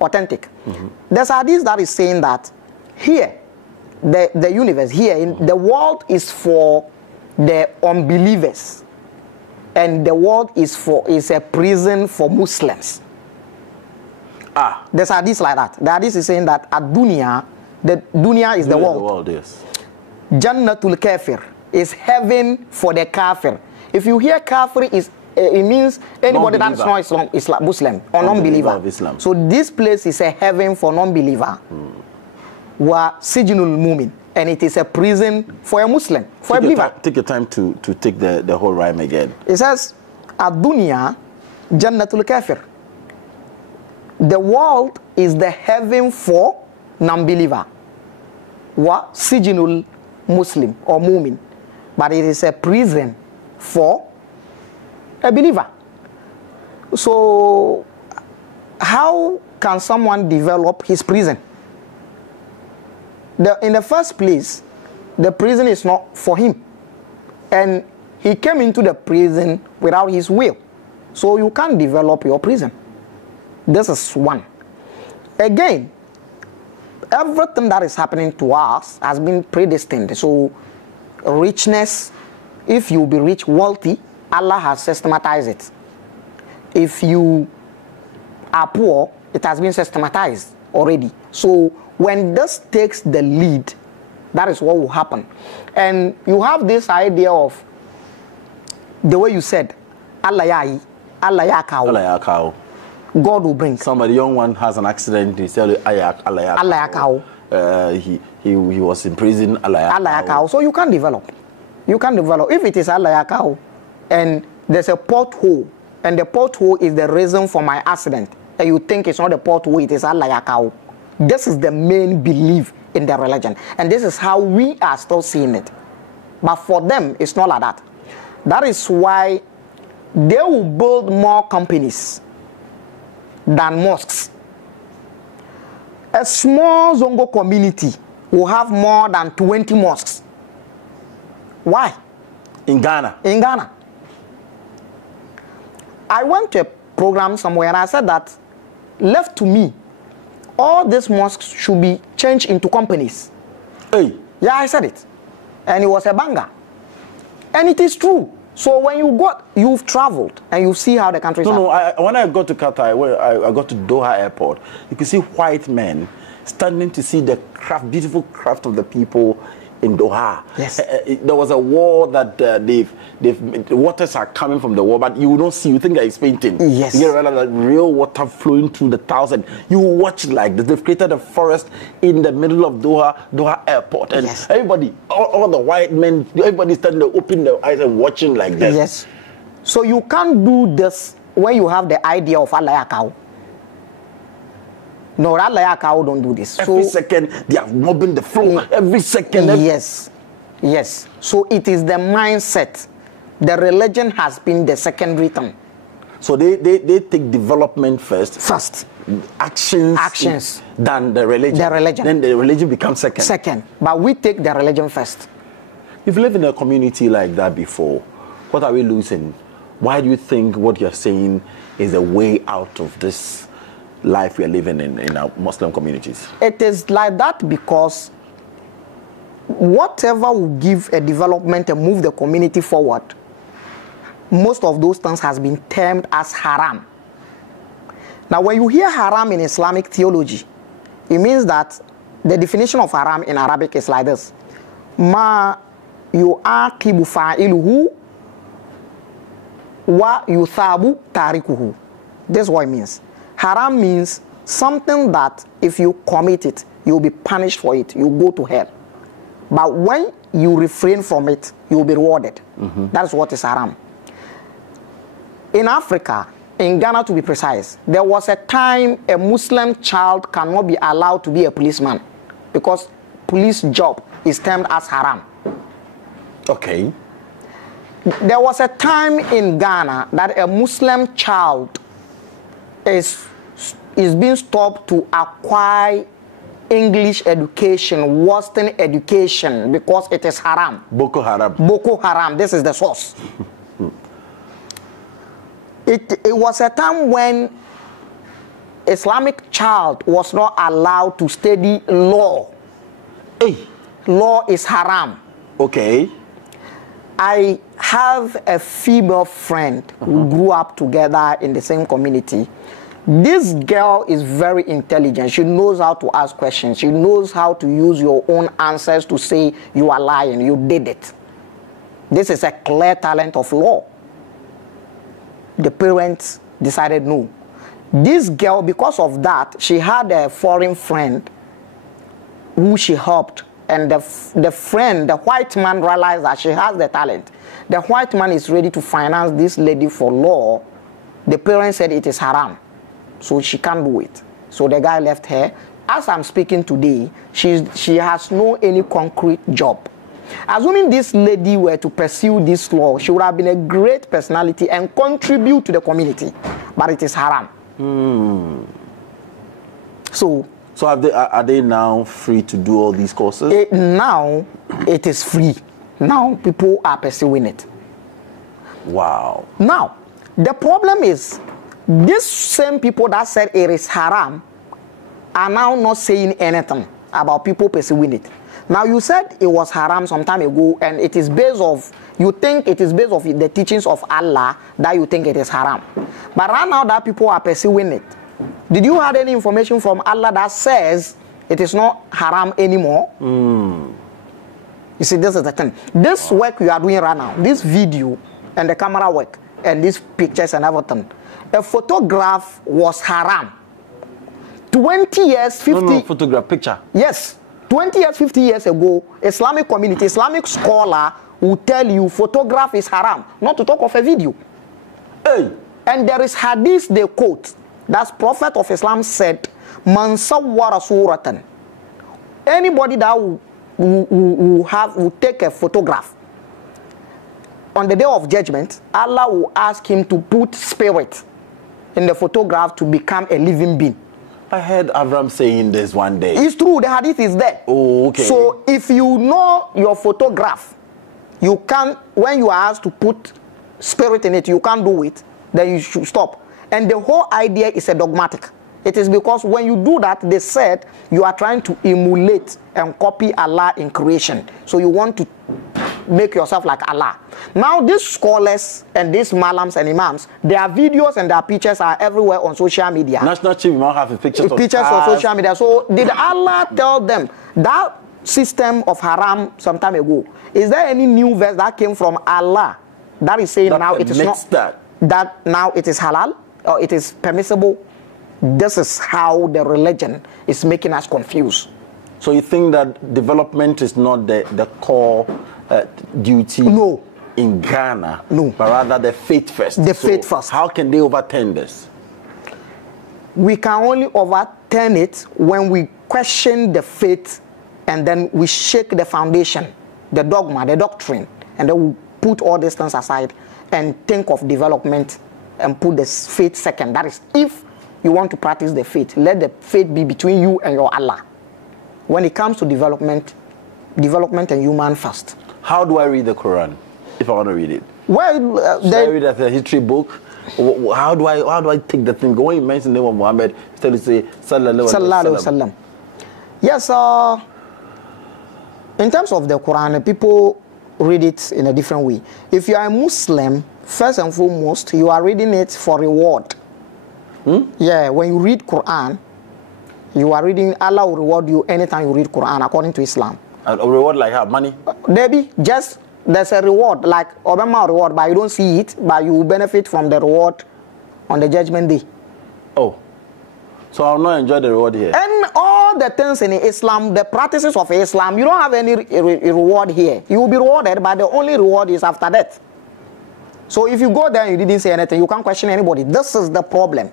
authentic. Mm-hmm. There's a hadith that is saying that here, the universe, here, in the world is for the unbelievers, and the world is a prison for Muslims. There's a hadith like that. The hadith is saying that the dunya is the world. The world, yes. Jannatul kafir is heaven for the kafir. If you hear kafir, it means anybody that's not Islam, Muslim or non-believer of Islam. So this place is a heaven for non-believer. Wa sijnul mumin, and it is a prison for a Muslim, for a believer. Take your time to take the whole rhyme again. It says, ad-dunya jannatul kafir. The world is the heaven for non-believer. Wa sijnul Muslim or mumin, but it is a prison for a believer. So how can someone develop his prison? In the first place, the prison is not for him, and he came into the prison without his will. So you can't develop your prison. This is one. Again, everything that is happening to us has been predestined. So richness, if you be rich, wealthy, Allah has systematized it. If you are poor, it has been systematized already. So when this takes the lead, that is what will happen. And you have this idea of the way you said, Allah ya kawo. Allah ya kawo. God will bring. Somebody, young one, has an accident. He said, Allah ya kawo. He was in prison. Allah ya kawo. So you can't develop. You can't develop. If it is Allah ya kawo, and there's a pothole, and the pothole is the reason for my accident, and you think it's not the pothole, it is Allah ya kawo. This is the main belief in the religion, and this is how we are still seeing it. But for them, it's not like that. That is why they will build more companies than mosques. A small Zongo community will have more than 20 mosques. Why? In Ghana? In Ghana. I went to a program somewhere and I said that, left to me, all these mosques should be changed into companies. Hey. Yeah, I said it. And it was a banger. And it is true. So when you've traveled and you see how the countries are. No, when I got to Qatar, I got to Doha airport, you could see white men standing to see the beautiful craft of the people in Doha. Yes. There was a wall that the waters are coming from the wall, but you don't see, you think that it's painting. Yes. You get like real water flowing through the tiles, and you watch like this. They've created a forest in the middle of Doha airport, and yes. everybody, all the white men, everybody standing there, opening their eyes and watching like this. Yes. So you can't do this when you have the idea of Alayakao. No, Alayakao don't do this. Every second they are mobbing the floor. Every second. Yes. Yes. So it is the mindset. The religion has been the secondary thing. So they take development first. Actions. Than the religion. The religion. Then the religion becomes second. Second. But we take the religion first. You've lived in a community like that before. What are we losing? Why do you think what you're saying is a way out of this life we are living in our Muslim communities? It is like that because whatever will give a development and move the community forward, most of those things has been termed as haram. Now, when you hear haram in Islamic theology, it means that the definition of haram in Arabic is like this: Ma yu'aqibu fa'iluhu wa yuthabu tarikuhu. This is what it means. Haram means something that if you commit it, you'll be punished for it. You go to hell. But when you refrain from it, you'll be rewarded. That's what is haram. In Africa, in Ghana to be precise, there was a time a Muslim child cannot be allowed to be a policeman because police job is termed as haram. Okay. There was a time in Ghana that a Muslim child is being stopped to acquire English education, Western education, because it is haram. Boko Haram. Boko Haram, this is the source. It was a time when Islamic child was not allowed to study law. Hey. Law is haram. Okay. I have a female friend who grew up together in the same community. This girl is very intelligent. She knows how to ask questions. She knows how to use your own answers to say you are lying, you did it. This is a clear talent of law. The parents decided no. This girl, because of that, she had a foreign friend who she helped. And the friend, the white man, realized that she has the talent. The white man is ready to finance this lady for law. The parents said it is haram, so she can't do it. So the guy left her. As I'm speaking today, she has no any concrete job. Assuming this lady were to pursue this law, she would have been a great personality and contribute to the community. But it is haram. So are they now free to do all these courses? Now it is free. Now people are pursuing it. Wow. Now, the problem is, these same people that said it is haram are now not saying anything about people pursuing it. Now, you said it was haram some time ago, and it is based off, you think it is based off the teachings of Allah that you think it is haram. But right now that people are pursuing it, did you have any information from Allah that says it is not haram anymore? You see, this is the thing. This work you are doing right now, this video and the camera work and these pictures and everything, a photograph was haram. 20 years, 50... No, photograph, picture. Yes. 20 years, 50 years ago, Islamic community, Islamic scholar will tell you photograph is haram, not to talk of a video. Hey. And there is hadith they quote. That's Prophet of Islam said, Man sawwara suratan. Anybody that will take a photograph on the day of judgment, Allah will ask him to put spirit in the photograph to become a living being. I heard Avram saying this one day. It's true, the hadith is there. Oh, okay. So if you know your photograph, you can't, when you are asked to put spirit in it, you can't do it, then you should stop. And the whole idea is a dogmatic. It is because when you do that, they said you are trying to emulate and copy Allah in creation. So you want to make yourself like Allah. Now these scholars and these malams and imams, their videos and their pictures are everywhere on social media. National Chief Imam have pictures on social media. So did Allah tell them that system of haram some time ago? Is there any new verse that came from Allah that is saying that now it is not that now it is halal or it is permissible? This is how the religion is making us confused. So you think that development is not the core duty no. in Ghana? No. But rather the faith first. The faith first. How can they overturn this? We can only overturn it when we question the faith and then we shake the foundation, the dogma, the doctrine, and then we put all these things aside and think of development and put the faith second. That is, if you want to practice the faith, let the faith be between you and your Allah. When it comes to development and human first. How do I read the Quran if I want to read it? Well, I read it as a history book. How do I take the thing? When you mention the name of Muhammad, instead you say Sallallahu Alaihi Wasallam. Yes, in terms of the Quran, people read it in a different way. If you are a Muslim, first and foremost, you are reading it for reward. Yeah, when you read Quran, you are reading, Allah will reward you anytime you read Quran according to Islam. A reward like how? Money? Maybe just there's a reward like Obama reward, but you don't see it, but you will benefit from the reward on the judgment day. Oh, so I'll not enjoy the reward here. And all the things in Islam, the practices of Islam, you don't have any reward here. You will be rewarded, but the only reward is after death. So if you go there and you didn't say anything, you can't question anybody. This is the problem.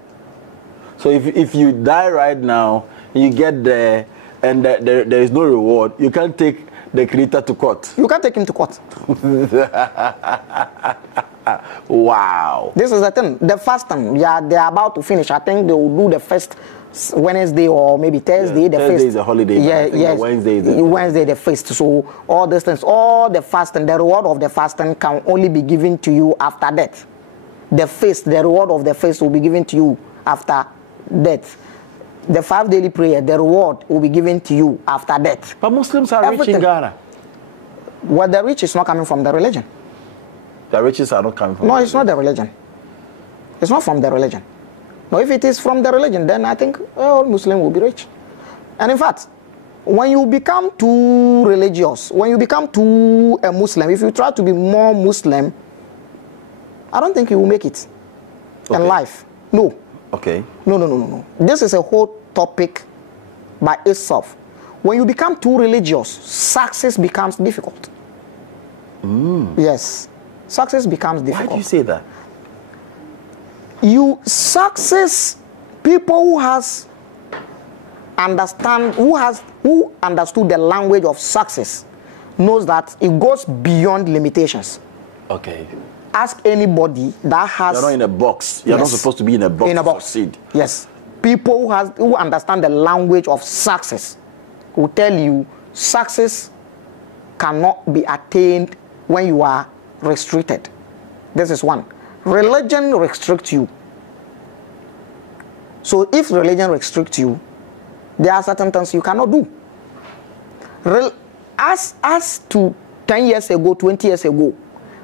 So if you die right now, you get there, and there is no reward, you can't take the creator to court. You can't take him to court. Wow. This is the thing. The fasting, yeah, they are about to finish. I think they will do the first Wednesday or maybe Thursday. Yeah, Thursday is a holiday. Yeah, yes. Wednesday is Wednesday the feast. So all these things, all the fasting, the reward of the fasting can only be given to you after death. The feast, the reward of the feast will be given to you after death. The 5 daily prayer, the reward will be given to you after death. But Muslims are rich in Ghana. Well, the rich is not coming from the religion. The riches are not coming from No, it's not the religion. It's not from the religion. No, if it is from the religion, then I think all Muslims will be rich. And in fact, when you become too religious, when you become too a Muslim, if you try to be more Muslim, I don't think you will make it in life. No. Okay. No. This is a whole topic by itself. When you become too religious, success becomes difficult. Yes. Success becomes difficult. Why do you say that? People who understood the language of success knows that it goes beyond limitations. Okay. Ask anybody that has... You're not in a box. You're not supposed to be in a box to succeed. Yes. People who understand the language of success will tell you success cannot be attained when you are restricted. This is one. Religion restricts you. So if religion restricts you, there are certain things you cannot do. As to 10 years ago, 20 years ago,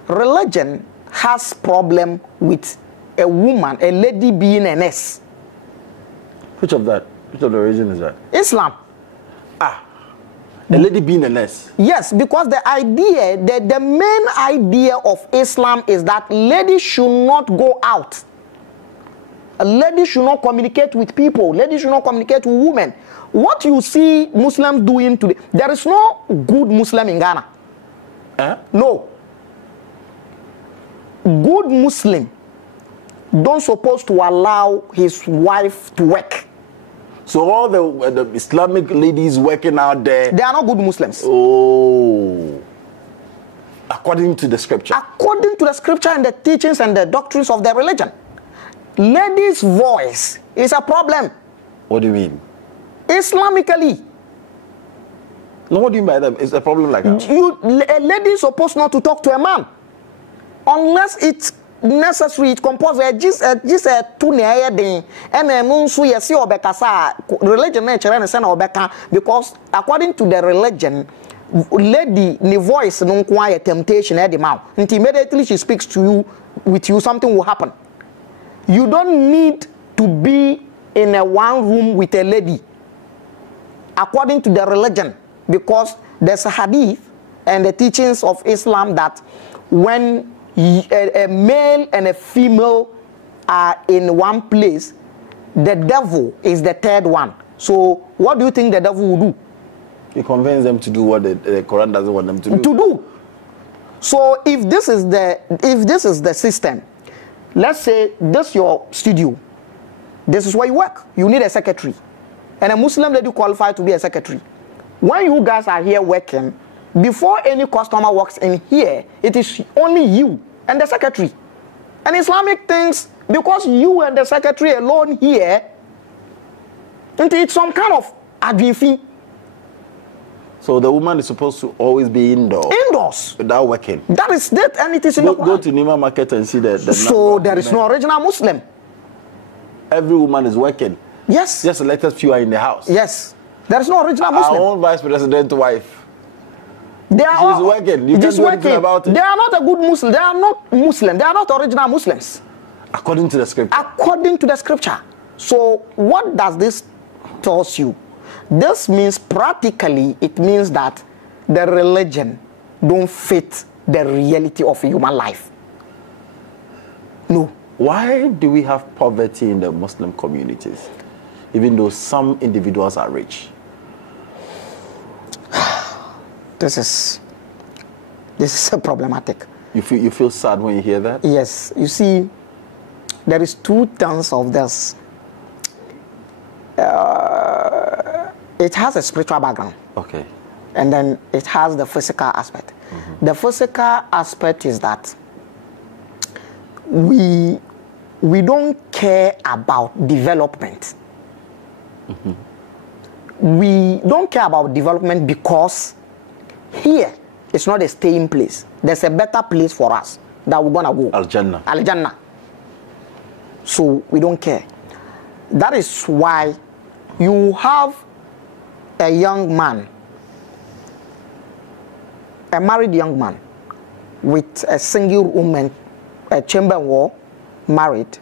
religion has problem with a woman, a lady being a nurse. Which of the religion is that? Islam. A lady being a nurse. Yes, because the idea, the main idea of Islam is that ladies should not go out. A lady should not communicate with people. Ladies should not communicate with women. What you see Muslims doing today, there is no good Muslim in Ghana. No. Good Muslim don't supposed to allow his wife to work. So all the Islamic ladies working out there, they are not good Muslims. Oh. According to the scripture. According to the scripture and the teachings and the doctrines of the religion. Ladies' voice is a problem. What do you mean? Islamically. No, what do you mean by that? It's a problem like that. A lady is supposed not to talk to a man unless it's necessary. It's compulsory. Just a two-near day. And so you see obekasa religion nature and send obeka because according to the religion, lady ni voice no quiet temptation at the mouth. And immediately she speaks to you with you, something will happen. You don't need to be in a one room with a lady according to the religion, because there's a hadith and the teachings of Islam that when a male and a female are in one place, the devil is the third one. So what do you think the devil will do? He convinces them to do what the Quran doesn't want them to do. So if this is the system, let's say this is your studio, this is where you work, you need a secretary, and a Muslim lady qualified to be a secretary. When you guys are here working, before any customer walks in here, it is only you and the secretary. And Islamic things, because you and the secretary alone here, it's some kind of adrifi. So the woman is supposed to always be indoors without working. That is that, and it is in go to Nima Market and see the so there is no original Muslim. Every woman is working. Yes. Just let us few are in the house. Yes. There is no original Muslim. Our own vice president wife. They are She's working. You can't do anything about it. They are not a good Muslim. They are not Muslim. They are not original Muslims. According to the scripture. According to the scripture. So what does this tell you? This means practically, it means that the religion don't fit the reality of human life. No. Why do we have poverty in the Muslim communities, even though some individuals are rich? This is problematic. You feel sad when you hear that? Yes. You see, there is two terms of this. It has a spiritual background. Okay. And then it has the physical aspect. Mm-hmm. The physical aspect is that we don't care about development. Mm-hmm. We don't care about development because here it's not a staying place. There's a better place for us that we're gonna go. Al-Jannah. Al-Jannah. So we don't care. That is why you have a young man, a married young man with a single woman, a chamber wall, married,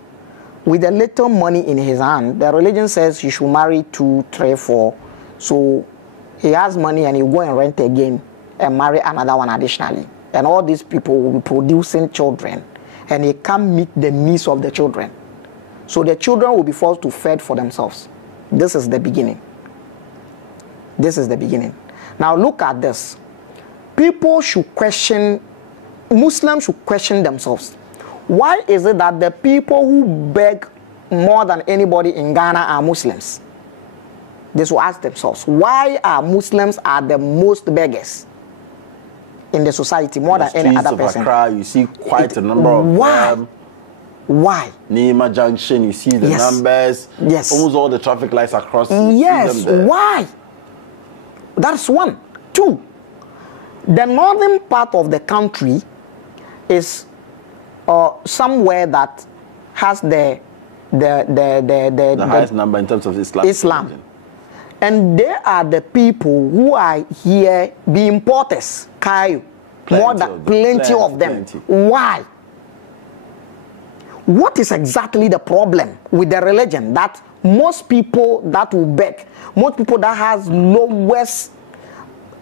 with a little money in his hand. The religion says you should marry 2, 3, 4. So he has money and he go and rent again and marry another one additionally. And all these people will be producing children and he can't meet the needs of the children. So the children will be forced to fend for themselves. This is the beginning. This is the beginning. Now look at this. People should question, Muslims should question themselves. Why is it that the people who beg more than anybody in Ghana are Muslims? They should ask themselves, why are Muslims are the most beggars in the society more than any other person? Accra, you see quite a number of them. Why? Nima Junction, you see the numbers. Yes. Almost all the traffic lights across. Yes. Why? That's one. 2, the northern part of the country is somewhere that has the highest number in terms of Islam. And they are the people who are here being importers. Plenty of them. Plenty. Why? What is exactly the problem with the religion that most people that will beg, most people that has lowest,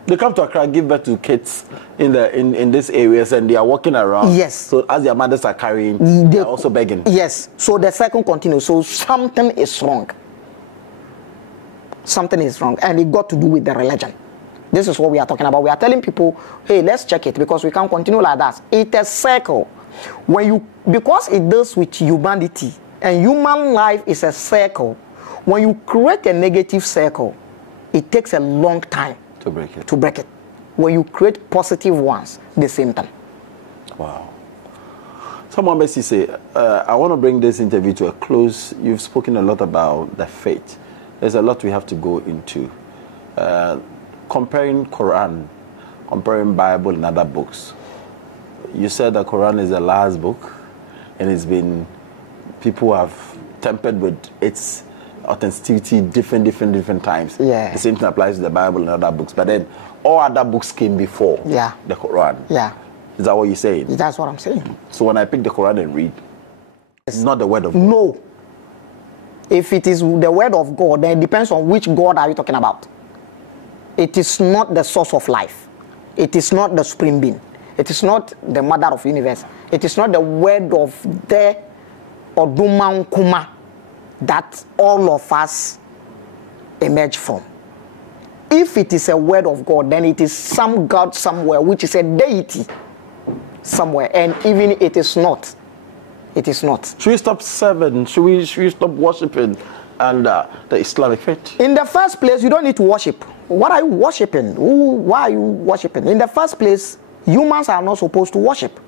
they come to Accra, give birth to kids in these areas, and they are walking around. Yes. So as their mothers are carrying, they are also begging. Yes. So the cycle continues. So something is wrong. Something is wrong, and it got to do with the religion. This is what we are talking about. We are telling people, hey, let's check it because we can't continue like that. It's a circle. Because it deals with humanity, and human life is a circle. When you create a negative circle, it takes a long time to break it. When you create positive ones, the same time. Wow. Someone basically say, I want to bring this interview to a close. You've spoken a lot about the faith. There's a lot we have to go into. Comparing Quran, comparing Bible and other books. You said the Quran is the last book, and it's been, people have tempered with its authenticity different times. Yeah. The same thing applies to the Bible and other books. But then all other books came before the Quran. Yeah. Is that what you're saying? That's what I'm saying. So when I pick the Quran and read, it's not the word of God. No. If it is the word of God, then it depends on which God are you talking about. It is not the source of life. It is not the supreme being. It is not the mother of the universe. It is not the word of the Oduma Nkuma that all of us emerge from. If it is a word of God, then it is some God somewhere, which is a deity somewhere, and even it is not. It is not. Should we stop serving? Should we stop worshiping and the Islamic faith? In the first place, you don't need to worship. What are you worshiping? Why are you worshiping? In the first place, humans are not supposed to worship.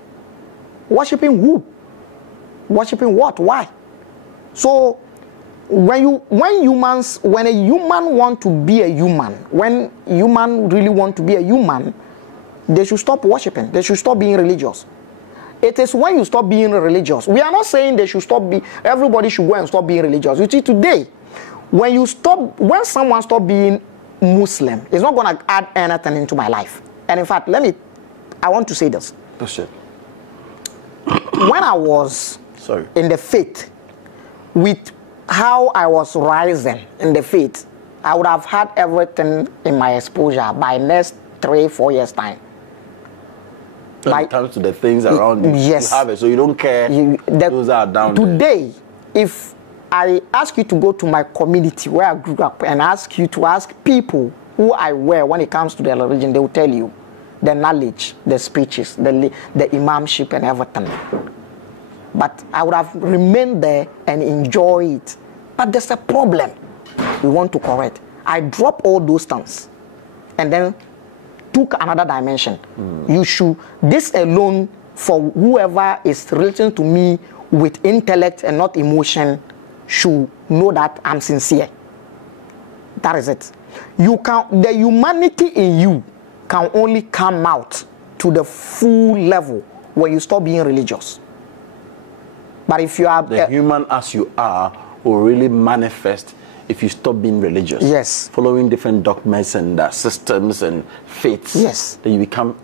Worshiping who? Worshiping what? Why? So when a human want to be a human, when human really want to be a human, they should stop worshiping. They should stop being religious. It is when you stop being religious. We are not saying they should stop being, everybody should go and stop being religious. You see, today, when someone stop being Muslim, it's not going to add anything into my life. And in fact, I want to say this. Bullshit. When I was in the faith, with how I was rising in the faith, I would have had everything in my exposure by next 3-4 years time. When it comes to the things around you, yes, you have it, so you don't care. Those are down today, if I ask you to go to my community where I grew up and ask you to ask people who I were when it comes to their religion, they will tell you the knowledge, the speeches, the imamship and everything. But I would have remained there and enjoyed it. But there's a problem we want to correct. I dropped all those things and then took another dimension. This alone, for whoever is relating to me with intellect and not emotion, should know that I'm sincere. That is it. The humanity in you can only come out to the full level when you stop being religious. But if you are the human as you are will really manifest if you stop being religious. Yes. Following different dogmas and systems and faiths. Yes. Then you become.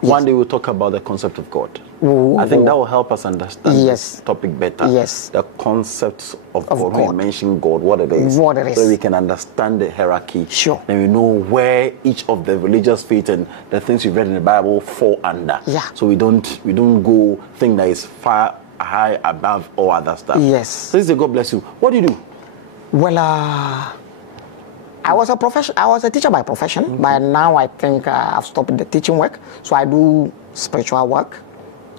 One day we'll talk about the concept of God. I think that will help us understand this topic better. Yes. The concepts of God. When you mention God, what it is. What it is. So we can understand the hierarchy. Sure. Then we know where each of the religious faith and the things we read in the Bible fall under. Yeah. So we don't go think that is far high above all other stuff. Yes. So this is God bless you. What do you do? Well, I was a teacher by profession, but now I think I've stopped the teaching work. So I do spiritual work.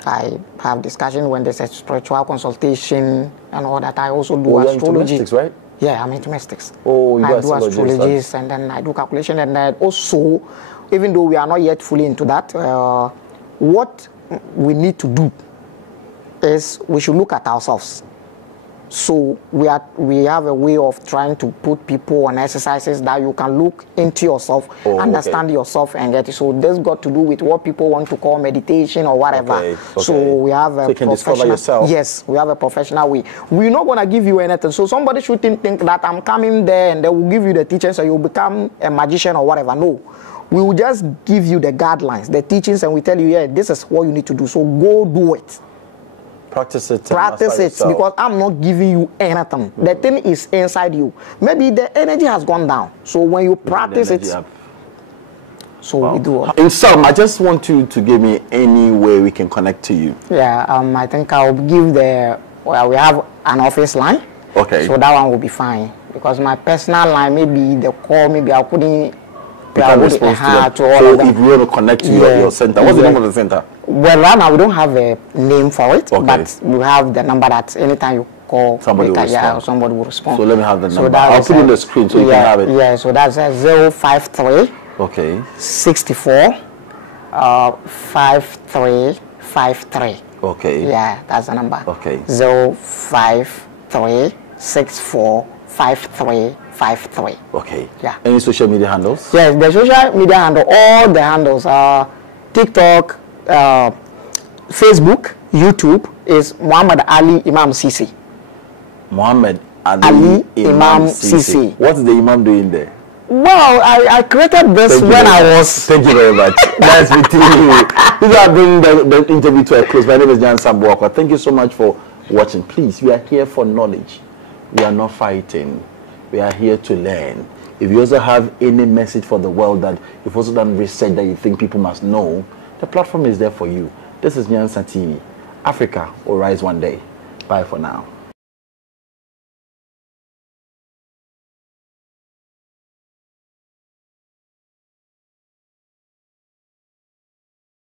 I have discussion when there's a spiritual consultation and all that. I also do astrology. Into mystics, right? Yeah, I'm into mystics. Oh, I do astrologies and then I do calculation, and then also, even though we are not yet fully into that, what we need to do is we should look at ourselves. So we have a way of trying to put people on exercises that you can look into yourself, understand yourself, and get it. So this got to do with what people want to call meditation or whatever. Okay. So we have a you can discover yourself. Yes, we have a professional way. We're not gonna give you anything. So somebody shouldn't think that I'm coming there and they will give you the teachings so you'll become a magician or whatever. No. We will just give you the guidelines, the teachings, and we tell you, yeah, this is what you need to do. So go do it. Practice it. Practice it, because I'm not giving you anything. The thing is inside you. Maybe the energy has gone down. So when you practice it, we do it. In sum, I just want you to give me any way we can connect to you. Yeah, I think I'll give we have an office line. Okay. So that one will be fine. Because my personal line, maybe the call, maybe I couldn't. So if you want to connect to your center, what's the name of the center? Well, right now we don't have a name for it, but we have the number that anytime you call, somebody will respond. So let me have the number. I'll put it on the screen so you can have it. Yeah, so that's 053. Okay. 64. 53 53. Okay. Yeah, that's the number. Okay. 053645353. Okay. Yeah. Any social media handles? Yes, the social media handle, all the handles are TikTok, Facebook, YouTube is Muhammad Ali Imam Sisi. Muhammad Ali Imam Sisi. What is the Imam doing there? Well, I created this when I was... Thank you very much. Nice meeting you. These are bringing the interview to a close. My name is Nyansa Boakwa. Thank you so much for watching. Please, we are here for knowledge. We are not fighting. We are here to learn. If you also have any message for the world that you've also done research that you think people must know, the platform is there for you. This is Nyansa TV. Africa will rise one day. Bye for now.